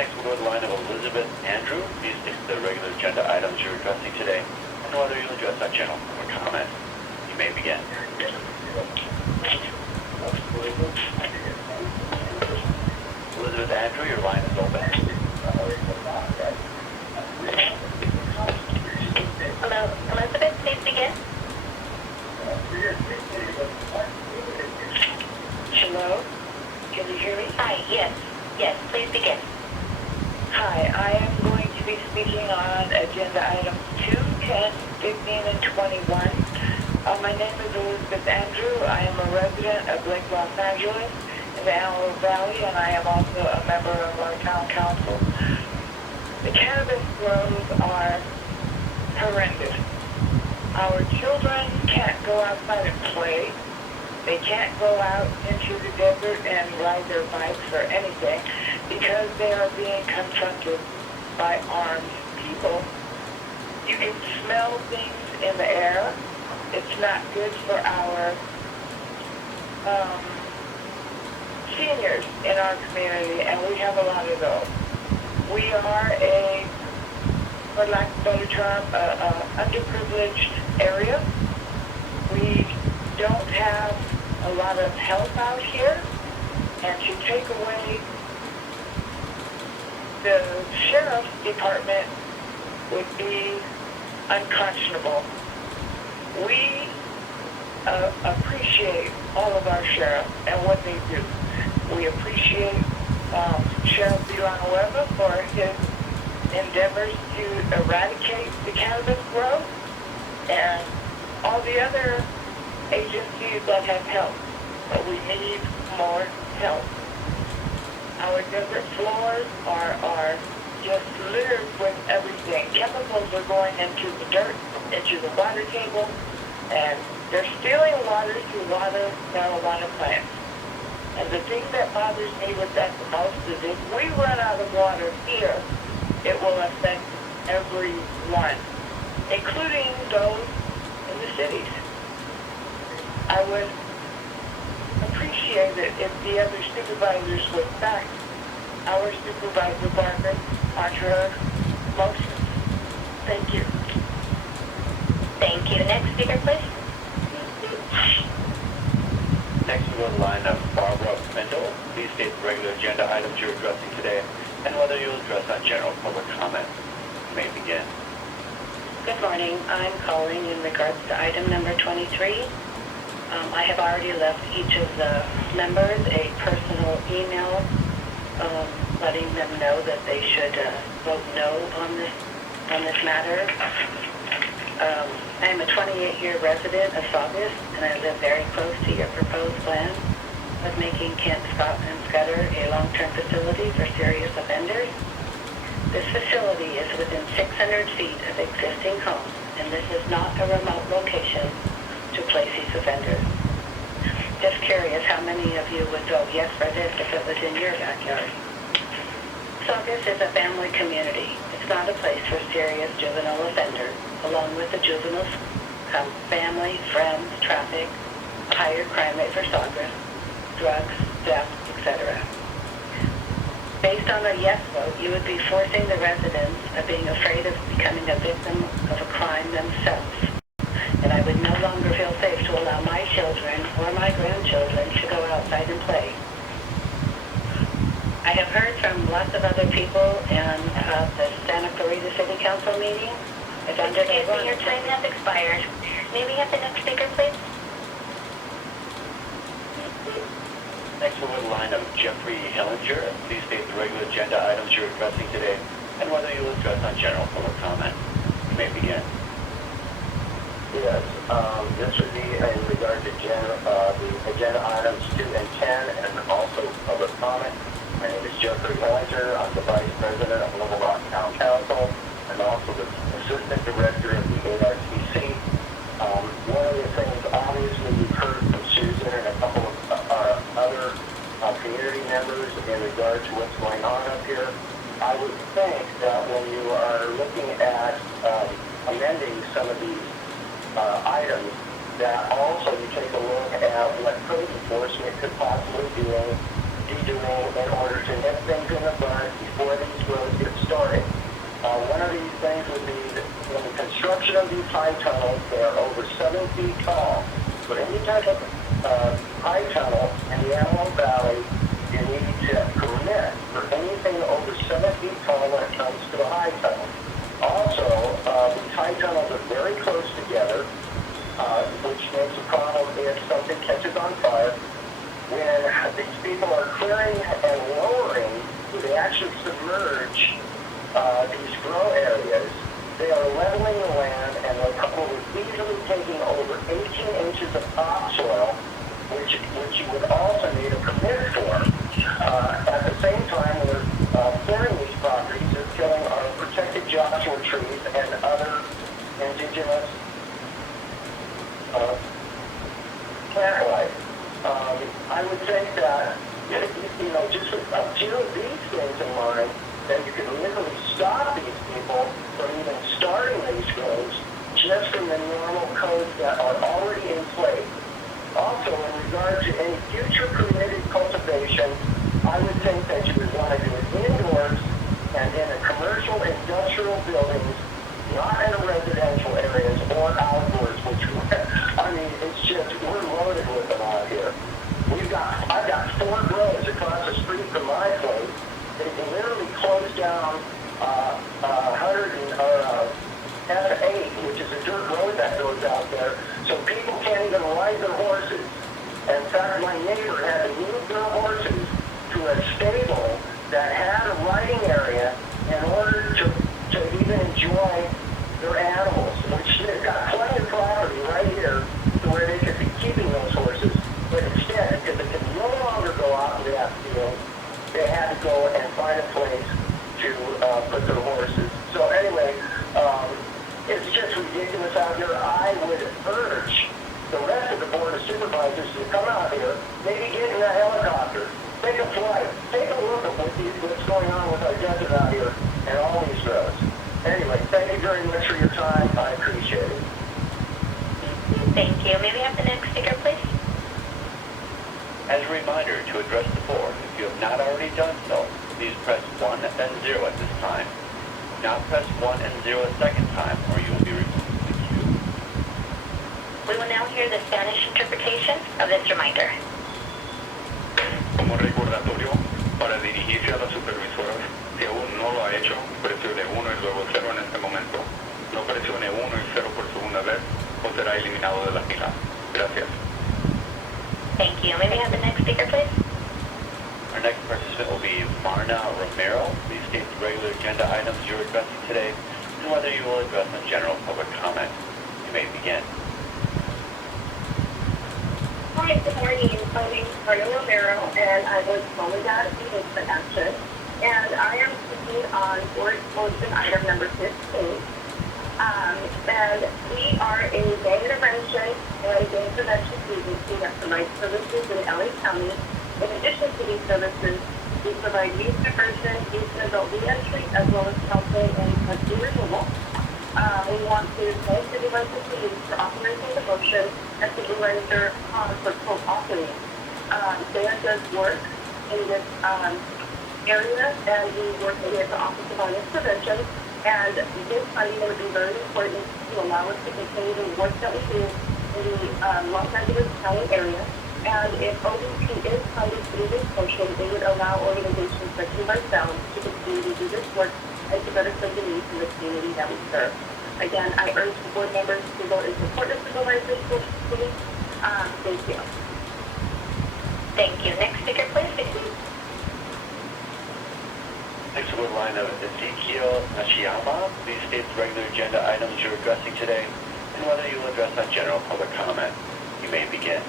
Next, we'll go to the line of Elizabeth Andrew. Please state the regular agenda items you're addressing today, and whether you'll address on general public comment. You may begin. Elizabeth Andrew, your line is open. Hello, Elizabeth, please begin. Hello? Can you hear me? Hi, yes, please begin. Hi, I am going to be speaking on agenda items 2, 10, 15, and 21. My name is Elizabeth Andrew. I am a resident of Lake Los Angeles in the Antelope Valley, and I am also a member of our town council. The cannabis grows are horrendous. Our children can't go outside and play. They can't go out into the desert and ride their bikes or anything because they are being confronted by armed people. You can smell things in the air. It's not good for our seniors in our community, and we have a lot of those. We are a, for lack of a better term, underprivileged area. We don't have a lot of help out here, and to take away the sheriff's department would be unconscionable. We appreciate all of our sheriffs and what they do. We appreciate Sheriff Villanueva for his endeavors to eradicate the cannabis growth and all the other agencies that have helped. But we need more help. Our desert floors are just littered with everything. Chemicals are going into the dirt, into the water table, and they're stealing water to water marijuana plants. And the thing that bothers me with that the most is if we run out of water here, it will affect everyone, including those in the cities. I would appreciate it if the other supervisors would back our Supervisor Barker on her motion. Thank you. Thank you. Next speaker, please. Next, we go to the line of Barbara Mendel. Please state the regular agenda items you're addressing today and whether you'll address on general public comment. You may begin. Good morning. I'm calling in regards to item number 23. I have already left each of the members a personal email letting them know that they should vote no on this matter. I am a 28-year resident of Saugus, and I live very close to your proposed plan of making Kent, Scott, and Scudder a long-term facility for serious offenders. This facility is within 600 feet of existing homes, and this is not a remote location to place these offenders. Just curious how many of you would vote yes for this if it was in your backyard. Saugus is a family community. It's not a place for serious juvenile offenders. Along with the juveniles come family, friends, traffic, a higher crime rate for Saugus, drugs, theft, etc. Based on a yes vote, you would be forcing the residents of being afraid of becoming a victim of a crime themselves. And I would no longer feel safe to allow my children or my grandchildren to go outside and play. I have heard from lots of other people in the Santa Clarita City Council meeting. Excuse me, your time has expired. May we have the next speaker, please? Next, we'll go to the line of Jeffrey Hillinger. Please state the regular agenda items you're addressing today and whether you'll address on general public comment. You may begin. Yes, this would be in regard to the agenda items 2 and 10 and also public comment. My name is Jeffrey Hillinger. I'm the Vice President of Little Rock Town Council and also the Assistant Director of the ARTC. One of the things, obviously, you've heard from Susan and a couple of other community members in regard to what's going on up here. I would think that when you are looking at amending some of these items, that also you take a look at what code enforcement could possibly be doing in order to nip things in the bud before these roads get started. One of these things would be that in the construction of these high tunnels, they are over 7 feet tall. For any type of high tunnel in the Antelope Valley, you need to permit for anything over 7 feet tall when it comes to the high tunnel. Also, these high tunnels are very close together, which makes a problem if something catches on fire. When these people are clearing and lowering, they actually submerge these grow areas. They are leveling the land, and they're easily taking over 18 inches of topsoil, which you would also need a permit for. At the same time, when they're clearing these properties, they're killing our protected Joshua trees and other indigenous plant life. I would think that, just with a few of these things in mind, that you could literally stop these people from even starting these roads just from the normal codes that are already in place. Also, in regard to any future permitted cultivation, I would think that you would want to do it indoors and in a commercial industrial buildings, not in residential areas or outdoors, which, I mean, it's just, we're that goes out there, so people can't even ride their horses. In fact, my neighbor had to move their horses to a stable that had a riding area in order to even enjoy their animals, which they've got plenty of property right here to where they could be keeping those horses. But instead, because they could no longer go out in that field, they had to go and find a place to put their horses. So anyway, it's just ridiculous out here. I would urge the rest of the Board of Supervisors to come out here, maybe get in a helicopter, take a flight, take a look at what's going on with our desert out here and all these roads. Anyway, thank you very much for your time. I appreciate it. Thank you. May we have the next speaker, please? As a reminder, to address the board, if you have not already done so, please press 1 then 0 at this time. Now press 1 and 0 a second time, or you will be removed from the queue. We will now hear the Spanish interpretation of this reminder. Como recordatorio, para dirigirse a las supervisoras, si aún no lo ha hecho, presione 1 y luego 0 en este momento. No presione 1 y 0 por segunda vez o será eliminado de la fila. Gracias. Thank you. May we have the next speaker, please? Our next participant will be Marsha Romero. Please state the regular agenda items you're addressing today and whether you will address a general public comment. You may begin. Hi, good morning. My name is Marsha Romero, and I was Homelands in Sanchez. And I am speaking on board motion item number 15. And we are a gang intervention and gang prevention agency that provides services in LA County. In addition to these services, we provide youth diversion, youth and adult reentry, as well as counseling and custody removal. We want to thank Supervisor Meeting for authorizing the motion and Supervisor for co-authoring. Dan does work in this area, and we work with the Office of Violence Prevention. And this funding would be very important to allow us to continue the work that we do in the Los Angeles County area. And if OVP is funded through this motion, they would allow organizations such as ourselves to continue to do this work and to better serve the needs of the community that we serve. Again, I urge the board members to vote in support of Supervisor Meeting. Thank you. Thank you. Next speaker, please. Next we'll go to the line of Ezekiel. Please state the regular agenda items you're addressing today and whether you will address a general public comment. You may begin.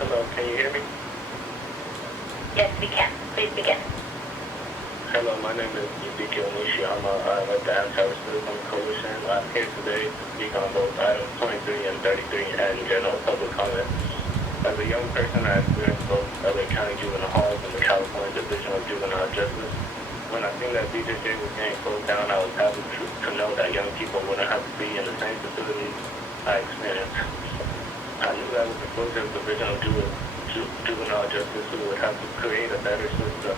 Hello, can you hear me? Yes, we can. Please begin. Hello, my name is Ezekiel Nishiyama. I'm with the Ancestral Coalition. I'm here today to speak on both items 23 and 33 and general public comment. As a young person, I experienced both LA County Juvenile Halls and the California Division of Juvenile Justice. When I seen that BJJ was getting closed down, I was happy to know that young people wouldn't have to be in the same facilities I experienced. I knew that with the closure of the Division of Juvenile Justice, we would have to create a better system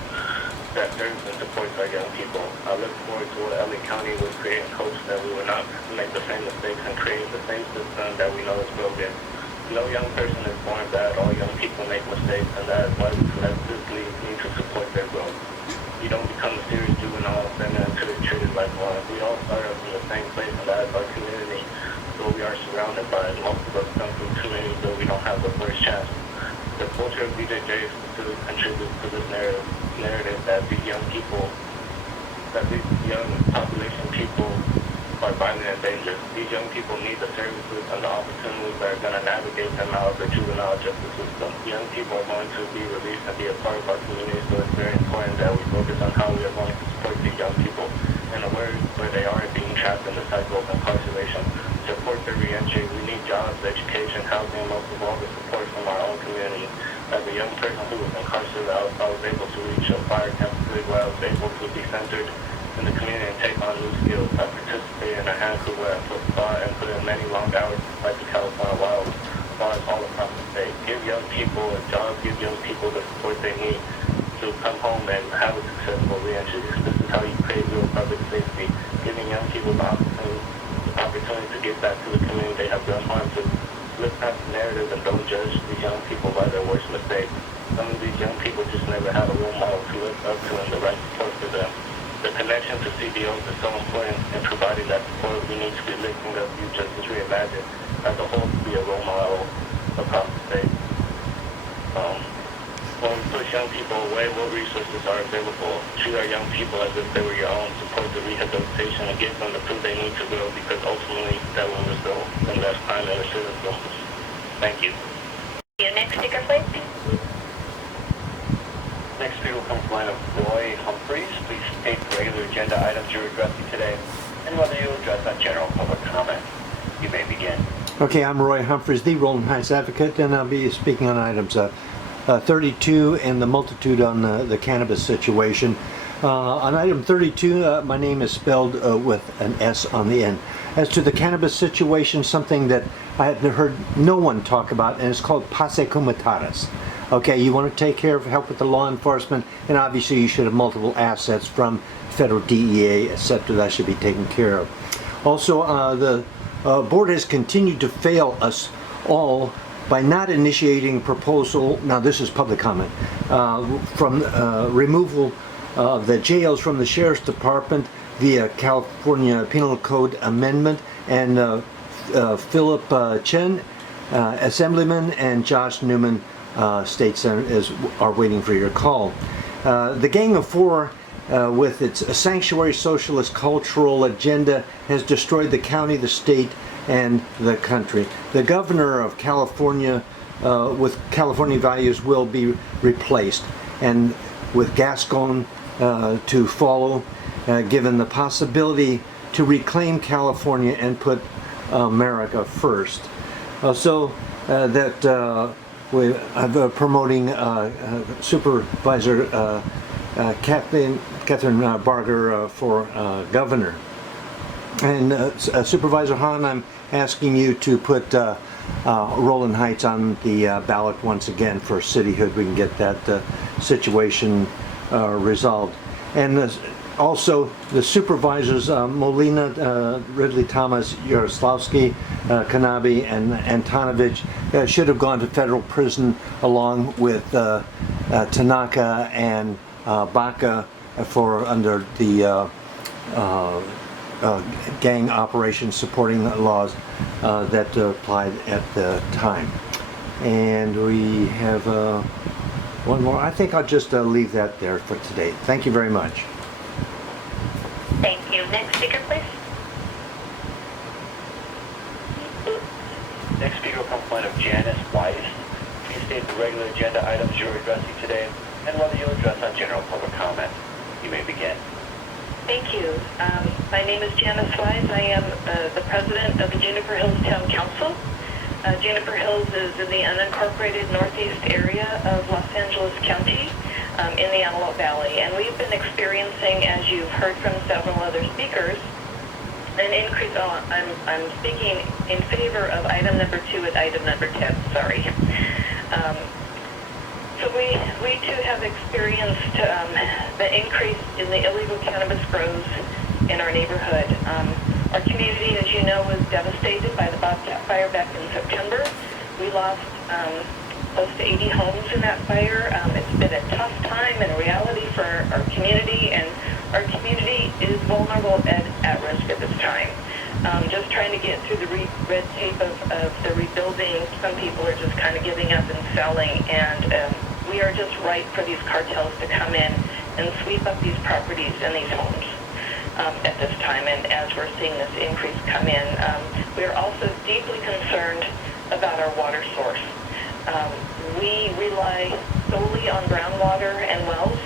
that serves and supports our young people. I look forward to what LA County would create and coach that we would not make the same mistakes and create the same system that we know is broken. No young person is born bad. All young people make mistakes, and that is why we collectively need to support their growth. You don't become a serious juvenile offender until you're treated like one. We all start up in the same place, and that is our community. So we are surrounded by. Most of us come from communities where we don't have the first chance. The culture of BJJ specifically contributes to this narrative that these young people, that these young population people are violent and dangerous. These young people need the services and the opportunities that are going to navigate them out of the juvenile justice system. Young people are going to be released and be a part of our community, so it's very important that we focus on how we are going to support these young people in a way where they aren't being trapped in the cycle of incarceration. To support their reentry, we need jobs, education, housing, and most of all the support from our own community. As a young person who was incarcerated, I was able to reach a fire temperature where I was able to be centered in the community and take on new skills. I participated in a hand crew where I fought and put in many long hours to fight the California wildfires all across the state. Give young people a job, give young people the support they need to come home and have a successful reentry. This is how you create real public safety, giving young people the opportunity to get back to the community they have done harm to. Look past the narrative and don't judge these young people by their worst mistakes. Some of these young people just never had a role model to look up to and the right support for them. The connection to CBOs is so important in providing that support. We need to be lifting up Youth Justice Reimagined as a whole to be a role model across the state. When we push young people away, what resources are available? Treat our young people as if they were your own. Support the rehabilitation and give them the proof they need to grow, because ultimately that will result in less crime and recidivism. Thank you. Your next speaker, please. Next speaker will come from the line of Roy Humphreys. Please state the regular agenda items you're addressing today and whether you'll address on general public comment. You may begin. Okay, I'm Roy Humphreys, the Rowland Heights Advocate, and I'll be speaking on items 32 and the multitude on the cannabis situation. On item 32, my name is spelled with an S on the end. As to the cannabis situation, something that I have heard no one talk about, and it's called Passe Comitatus. Okay, you want to take care of help with the law enforcement, and obviously you should have multiple assets from federal DEA, etc. That should be taken care of. Also, the board has continued to fail us all by not initiating a proposal, now this is public comment, from removal of the jails from the Sheriff's Department via California Penal Code Amendment, and Philip Chen, Assemblyman, and Josh Newman, State Senator, are waiting for your call. The Gang of Four, with its sanctuary socialist cultural agenda, has destroyed the county, the state, and the country. The governor of California, with California values, will be replaced, and with Gascon to follow, given the possibility to reclaim California and put America first. So that we are promoting Supervisor Catherine Barger for governor. And Supervisor Hahn, I'm asking you to put Rowland Heights on the ballot once again for cityhood. We can get that situation resolved. And also the supervisors, Molina, Ridley Thomas, Yaroslavsky, Kanabi, and Antonovich should have gone to federal prison along with Tanaka and Baca for under the gang operations supporting the laws that applied at the time. And we have one more. I think I'll just leave that there for today. Thank you very much. Thank you. Next speaker, please. Next speaker will come from the line of Janice Wiesse. Please state the regular agenda items you're addressing today and whether you'll address on general public comment. You may begin. Thank you. My name is Janice Wiesse. I am the president of the Juniper Hills Town Council. Juniper Hills is in the unincorporated northeast area of Los Angeles County in the Antelope Valley. And we've been experiencing, as you've heard from several other speakers, an increase. I'm speaking in favor of item number 2 and item number 10. Sorry. So we too have experienced the increase in the illegal cannabis grows in our neighborhood. Our community, as you know, was devastated by the Bobcat fire back in September. We lost close to 80 homes in that fire. It's been a tough time and a reality for our community, and our community is vulnerable and at risk at this time. Just trying to get through the red tape of the rebuilding. Some people are just kind of giving up and selling, and we are just ripe for these cartels to come in and sweep up these properties and these homes at this time. And as we're seeing this increase come in, we are also deeply concerned about our water source. We rely solely on groundwater and wells.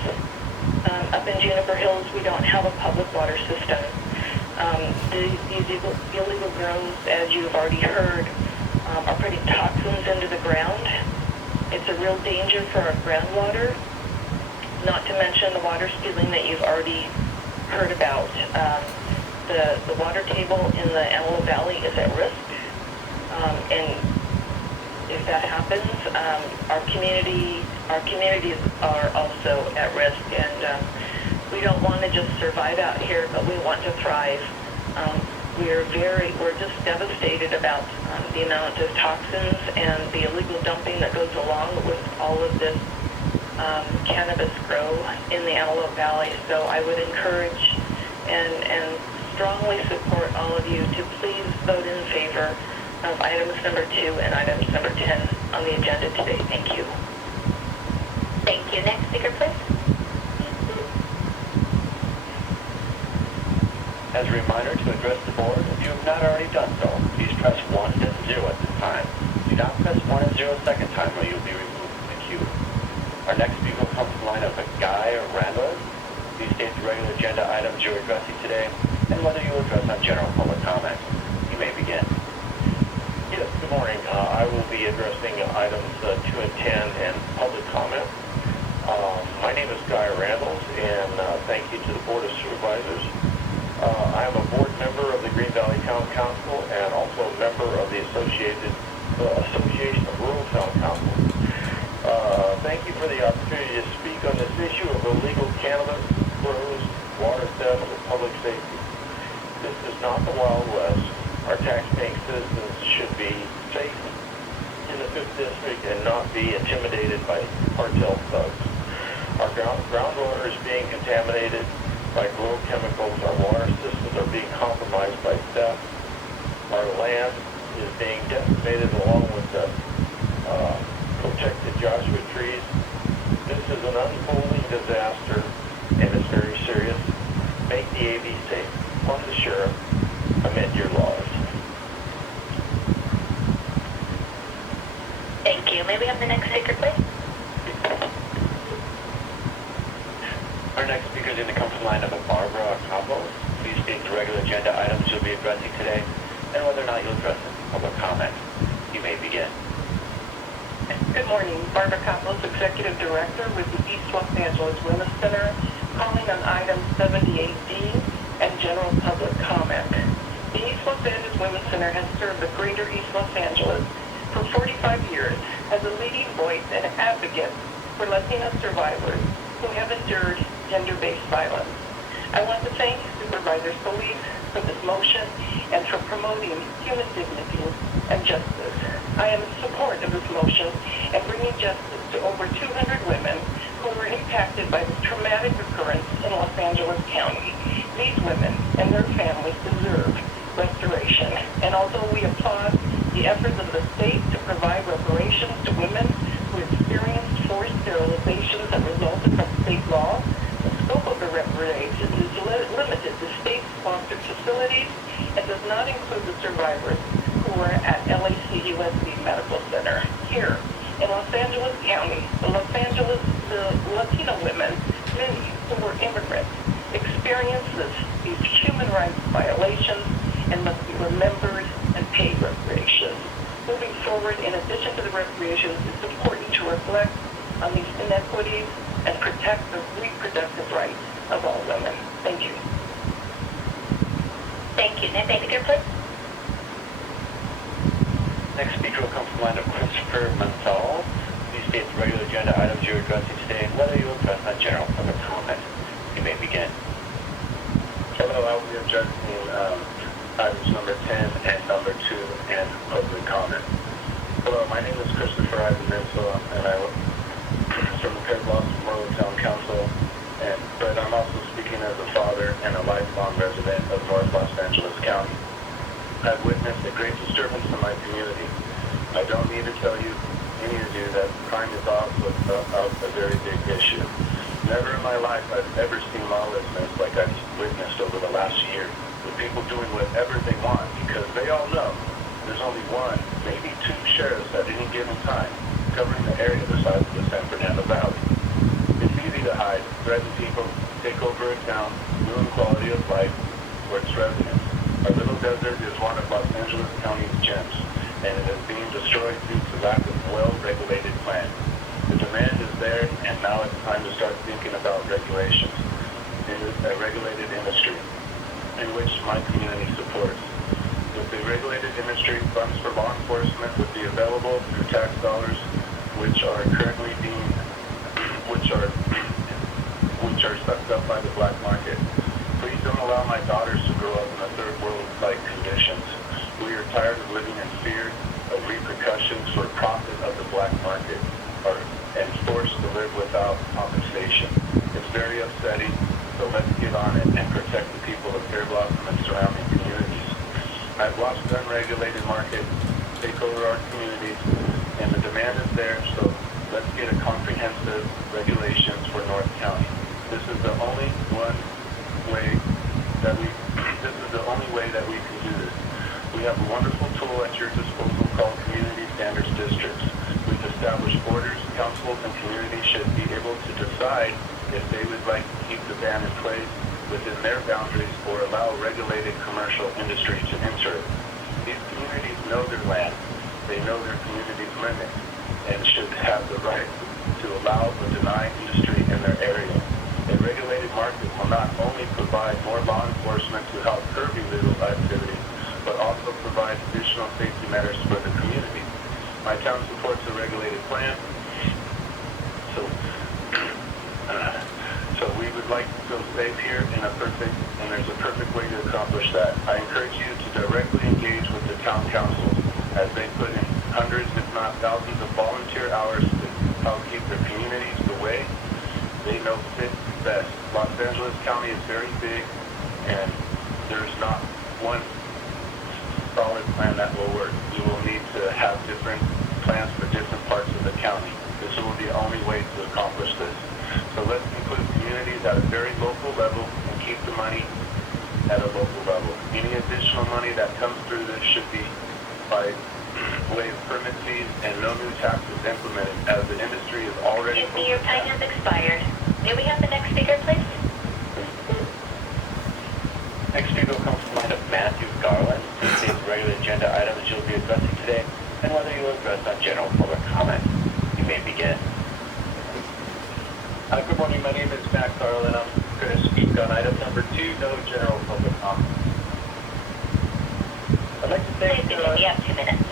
Up in Juniper Hills, we don't have a public water system. These illegal grows, as you've already heard, are putting toxins into the ground. It's a real danger for our groundwater, not to mention the water spilling that you've already heard about. The water table in the Antelope Valley is at risk, and if that happens, our communities are also at risk, and we don't want to just survive out here, but we want to thrive. We're just devastated about the amount of toxins and the illegal dumping that goes along with all of this cannabis grow in the Antelope Valley. So I would encourage and strongly support all of you to please vote in favor of items number 2 and items number 10 on the agenda today. Thank you. Thank you. Next speaker, please. As a reminder to address the board, if you have not already done so, please press 1 then 0 at this time. Do not press 1 and 0 a second time or you'll be removed from the queue. Our next speaker will come from the line of Guy Randall. Please state the regular agenda items you're addressing today and whether you will address on general public comment. You may begin. Yes, good morning. I will be addressing items 2 and 10 and public comment. My name is Guy Randall, and thank you to the Board of Supervisors. I am a board member of the Green Valley Town Council and also a member of the Association of Rural Town Councils. Thank you for the opportunity to speak on this issue of illegal cannabis grows, water theft, and public safety. This is not the Wild West. Our taxpaying citizens should be safe in the 5th District and not be intimidated by cartel thugs. Our groundwater is being contaminated by grow chemicals. Our water systems are being compromised by theft. Our land is being decimated along with the protected Joshua trees. This is an unfolding disaster and it's very serious. Make the AV safe. Fund the sheriff. Amend your laws. Thank you. May we have the next speaker, please? Our next speaker is going to come from the line of Barbara Campos. Please state the regular agenda items you'll be addressing today and whether or not you'll address them in public comment. You may begin. Good morning. Barbara Campos, Executive Director with the East Los Angeles Women's Center, calling on item 78D and general public comment. The East Los Angeles Women's Center has served the greater East Los Angeles for 45 years as a leading voice and advocate for Latino survivors who have endured gender-based violence. I want to thank Supervisor Solis for this motion and for promoting human dignity and justice. I am in support of this motion and bringing justice to over 200 women who were impacted by this traumatic occurrence in Los Angeles County. These women and their families deserve restoration. And although we applaud the efforts of the state to provide reparations to women who experienced forced sterilizations that resulted from state law, the scope of the reparations is limited to state-sponsored facilities and does not include the survivors who were at LA-Sterilized Medical Center. Here in Los Angeles County, the Latino women, many who were immigrants, experienced these human rights violations and must be remembered and paid reparations. Moving forward, in addition to the reparations, it's important to reflect on these inequities and protect the reproductive rights of all women. Thank you. Thank you. Next speaker, please. Next speaker will come from the line of Christopher Mansell. Please state the regular agenda items you're addressing today and whether you will address on general public comment. You may begin. Hello, I will be addressing items number 10 and number 2 and public comment. Hello, my name is Christopher Mansell and I'm from the Los Angeles Town Council, but I'm also speaking as a father and a lifelong resident of North Los Angeles County. I've witnessed a great disturbance in my community. I don't need to tell you, any of you, that crime is also a very big issue. Never in my life I've ever seen lawlessness like I've witnessed over the last year, with people doing whatever they want because they all know there's only one, maybe 2 sheriffs at any given time covering the area the size of the San Fernando Valley. It's easy to hide, threaten people, take over a town, ruin quality of life for its residents. Our little desert is one of Los Angeles County's gems, and it is being destroyed due to lack of well-regulated plan. The demand is there, and now it's time to start thinking about regulations. It is a regulated industry, in which my community supports. With the regulated industry, funds for law enforcement would be available through tax dollars, which are currently sucked up by the black market. Please don't allow my daughters to grow up in a third world-like conditions. We are tired of living in fear of repercussions for profit of the black market, and forced to live without I've watched the unregulated market take over our communities, and the demand is there, so let's get a comprehensive regulations for North County. This is the only way that we can do this. We have a wonderful tool at your disposal called Community Standards Districts. We've established borders, councils, and communities should be able to decide if they would like to keep the ban in place within their boundaries or allow regulated commercial industry to enter. These communities know their land, they know their community's limits, and should have the right to allow or deny industry in their area. A regulated market will not only provide more law enforcement to help curb illegal activity, but also provide additional safety measures for the community. My town supports a regulated plan, so we would like to feel safe here and there's a perfect way to accomplish that. I encourage you to directly engage with the town council as they put in hundreds, if not thousands, of volunteer hours to help keep their communities the way they know fit best. Los Angeles County is very big, and there's not one solid plan that will work. You will need to have different plans for different parts of the county. This will be the only way to accomplish this. So let's include communities at a very local level and keep the money at a local level. Any additional money that comes through this should be by way of permit fees and no new taxes implemented, as the industry is already... Excuse me, your time has expired. May we have the next speaker, please? Next speaker comes from the line of Mathew Garland. Please state the regular agenda items you'll be addressing today and whether you'll address on general public comment. You may begin. Good morning. My name is Matt Garland. I'm going to speak on item number 2, no general public comment. I'd like to thank... Please begin. You have 2 minutes.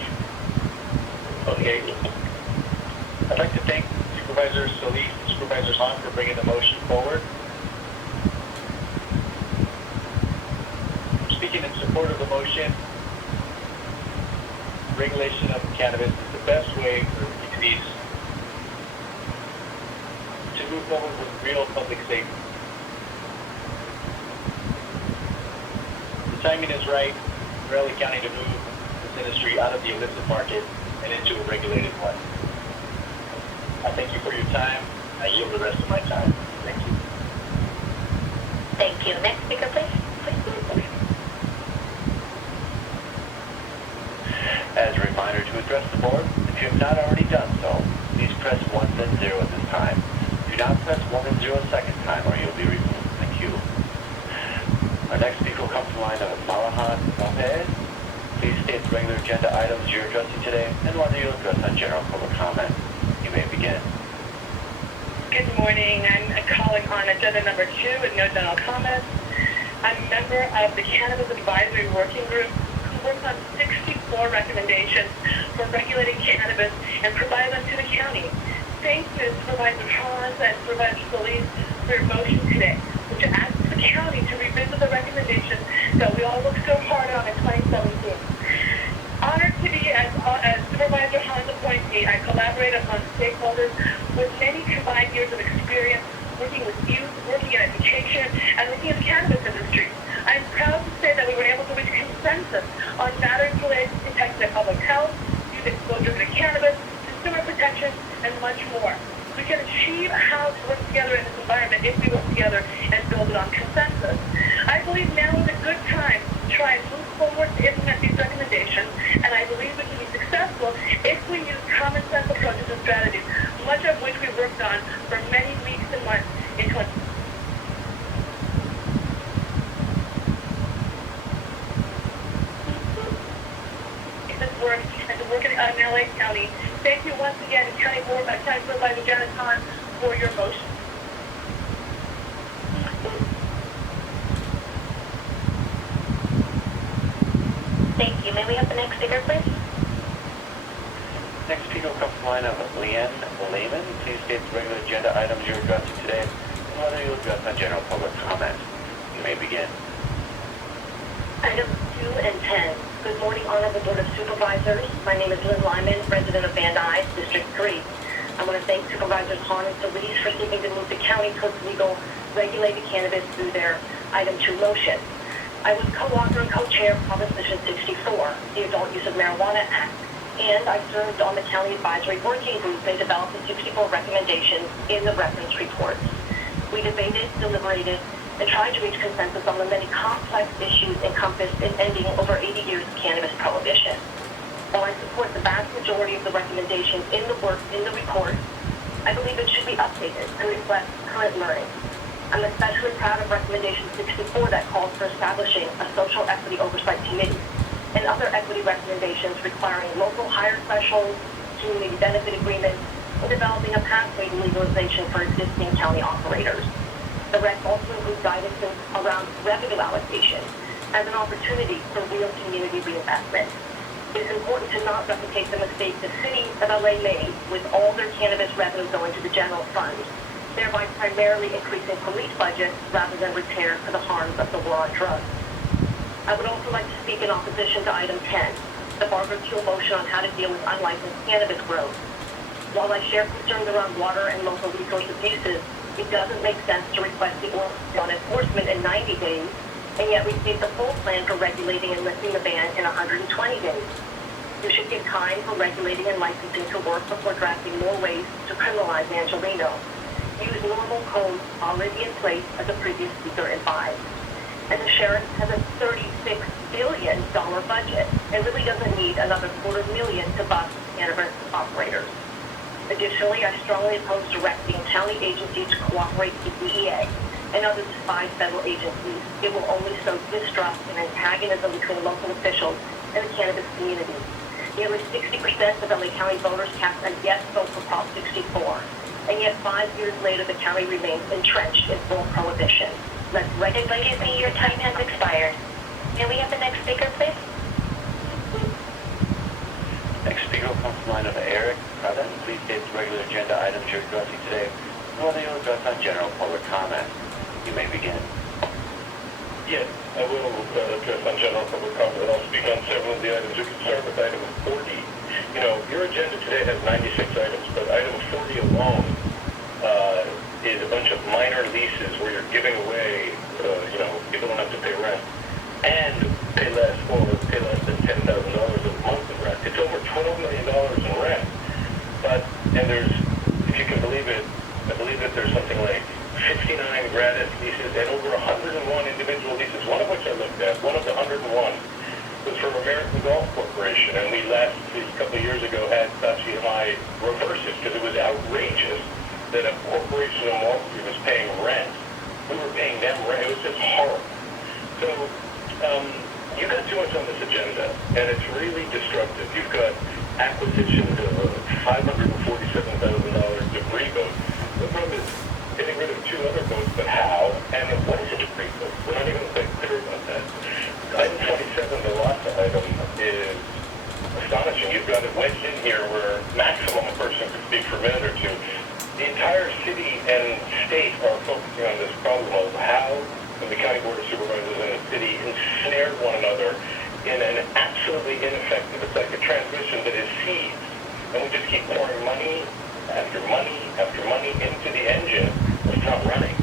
Okay. I'd like to thank Supervisor Solis and Supervisor Hahn for bringing the motion forward. Speaking in support of the motion, regulation of cannabis is the best way for communities to move forward with real public safety. The timing is right for LA County to move this industry out of the illicit market and into a regulated one. I thank you for your time. I yield the rest of my time. Thank you. Thank you. Next speaker, please. As a reminder to address the board, if you have not already done so, please press 1 then 0 at this time. Do not press 1 and 0 a second time or you'll be removed from the queue. Our next speaker will come from the line of Lopez. Please state the regular agenda items you're addressing today and whether you'll address on general public comment. You may begin. Good morning. I'm calling on agenda number 2 with no general comments. I'm a member of the Cannabis Advisory Working Group who worked on 64 recommendations for regulating cannabis and provided them to the county. Thank you to Supervisor Hahn and Supervisor Solis for your motion today, which asks the county to revisit the recommendations that we all worked so hard on in 2017. Honored to be as Supervisor Hahn's appointee, I collaborated among stakeholders with many combined years of experience working with youth, working in education, and working in the cannabis industry. I'm proud to say that we were able to reach consensus on matters related to protecting public health, youth exposure to cannabis, consumer protection, and much more. We can achieve how to work together in this environment if we work together and build it on consensus. I believe now is a good time to try and move forward to implement these recommendations, and I believe we can be successful if we use common sense approaches and strategies, much of which we worked on for many weeks and months in 20. This work and to work in LA County. Thank you once again, County Board, County Supervisor Janet Hahn, for your motion. Thank you. May we have the next speaker, please? Next speaker will come from the line of Leanne Lehman. Please state the regular agenda items you're addressing today and whether you'll address on general public comment. You may begin. Items 2 and 10. Good morning, Honorable Board of Supervisors. My name is Lynn Lyman, resident of Van Nuys, District 3. I want to thank Supervisors Hahn and Solis for seeking to move the county towards legal regulated cannabis through their Item 2 motion. I was co-author and co-chair of Proposition 64. the Adult Use of Marijuana Act, and I served on the County Advisory Working Group and developed the 64 recommendations in the reference reports. We debated, deliberated, and tried to reach consensus on the many complex issues encompassed in ending over 80 years of cannabis prohibition. While I support the vast majority of the recommendations in the report, I believe it should be updated and reflect current learning. I'm especially proud of Recommendation 64 that calls for establishing a social equity oversight committee and other equity recommendations requiring local higher thresholds, community benefit agreements, and developing a pathway to legalization for existing county operators. The rec also includes guidance around revenue allocation as an opportunity for real community reinvestment. It is important to not replicate the mistake the city of LA made with all their cannabis revenue going to the general fund, thereby primarily increasing police budgets rather than repair for the harms of the war on drugs. I would also like to speak in opposition to item 10, the Barber-Kuehl motion on how to deal with unlicensed cannabis growth. While I share concerns around water and local resource abuses, it doesn't make sense to request the order on enforcement in 90 days and yet receive the full plan for regulating and lifting the ban in 120 days. We should give time for regulating and licensing to work before drafting more ways to criminalize Angelino. Use normal codes already in place, as the previous speaker advised. And the sheriff has a $36 billion budget and really doesn't need another $250,000 to bust cannabis operators. Additionally, I strongly oppose directing county agencies to cooperate with the DEA and other despised federal agencies. It will only sow distrust and antagonism between local officials and the cannabis community. Nearly 60% of LA County voters cast a yes vote for Prop 64, and yet 5 years later the county remains entrenched in full prohibition. Let's regulate. Excuse me, your time has expired. May we have the next speaker, please? Next speaker will come from the line of Eric. Then please state the regular agenda items you're addressing today, or they will address on general public comment. You may begin. Yes, I will address on general public comment, and I'll speak on several of the items. We can start with item 40. You know, your agenda today has 96 items, but item 40 alone is a bunch of minor leases where you're giving away, people don't have to pay rent and pay less than $10,000 a month in rent. It's over $12 million in rent. And there's, if you can believe it, I believe that there's something like 69 gratis leases and over 101 individual leases, one of which I looked at, one of the 101 was for American Golf Corporation, and we a couple of years ago had Sachi and I reverse it because it was outrageous that a corporation in Wall Street was paying rent. We were paying them rent. It was just horrible. So you got too much on this agenda, and it's really destructive. You've got acquisitions of $547,000 debris boats. The problem is getting rid of 2 other boats, but how? And what is a debris boat? We're not even quite clear about that. Item 27, the last item, is astonishing. You've got it wedged in here where maximum a person could speak for a minute or two. The entire city and state are focusing on this problem of how the County Board of Supervisors and the city ensnared one another in an absolutely ineffective, it's like a transmission that is seized. And we just keep pouring money after money after money into the engine. It's not running.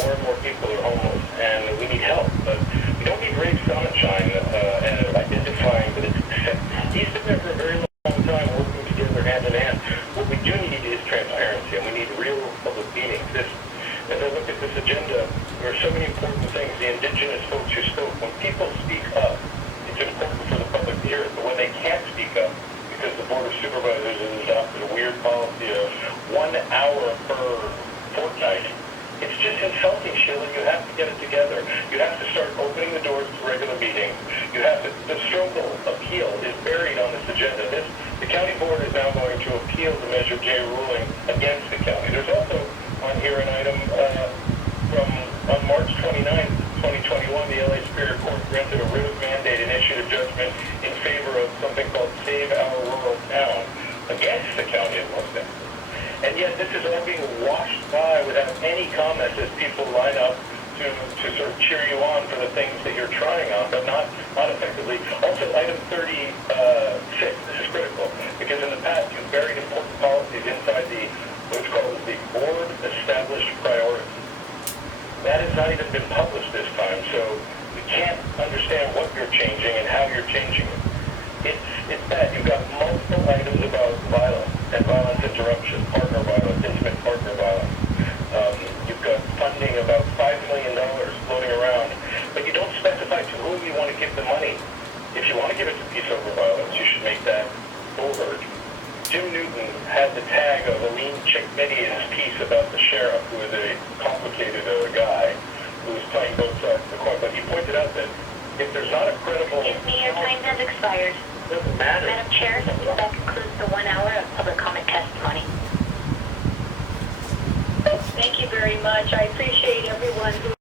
More and more people are homeless, and we need help. But we don't need rays sunshine and identifying that it's accepted. He's been there for a very long time, working together hand in hand. What we do need is transparency, and we need real public meetings. As I look at this agenda, there are so many important things. The indigenous folks who spoke, when people speak up, it's important for the public to hear it. But when they can't speak up, because the Board of Supervisors has adopted a weird policy of 1 hour per fortnight, it's just insulting, Sheila. You have to get it together. You have to start opening the doors to regular meetings. You have to, the Strobel appeal is buried on this agenda. The county board is now going to appeal the Measure J ruling against the county. There's also on here an item on March 29th, 2021, the LA Superior Court granted a writ of mandate and issued a judgment in favor of something called Save Our Rural Town against the county of Los Angeles. And yet this is all being washed by without any comments as people line up to sort of cheer you on for the things that you're trying on, but not effectively. Also, item 36, this is critical, because in the past you've buried important policies inside what's called the board established priorities. That has not even been published this time, so we can't understand what you're changing and how you're changing it. to whom you want to give the money. If you want to give it to peace over violence, you should make that overt. Jim Newton had the tag of a lean chick mini in his piece about the sheriff, who is a complicated guy who is playing both sides of the coin. But he pointed out that if there's not a credible... Excuse me, your time has expired. Doesn't matter. Madam Chair, that concludes the 1 hour of public comment testimony. Thank you very much. I appreciate everyone who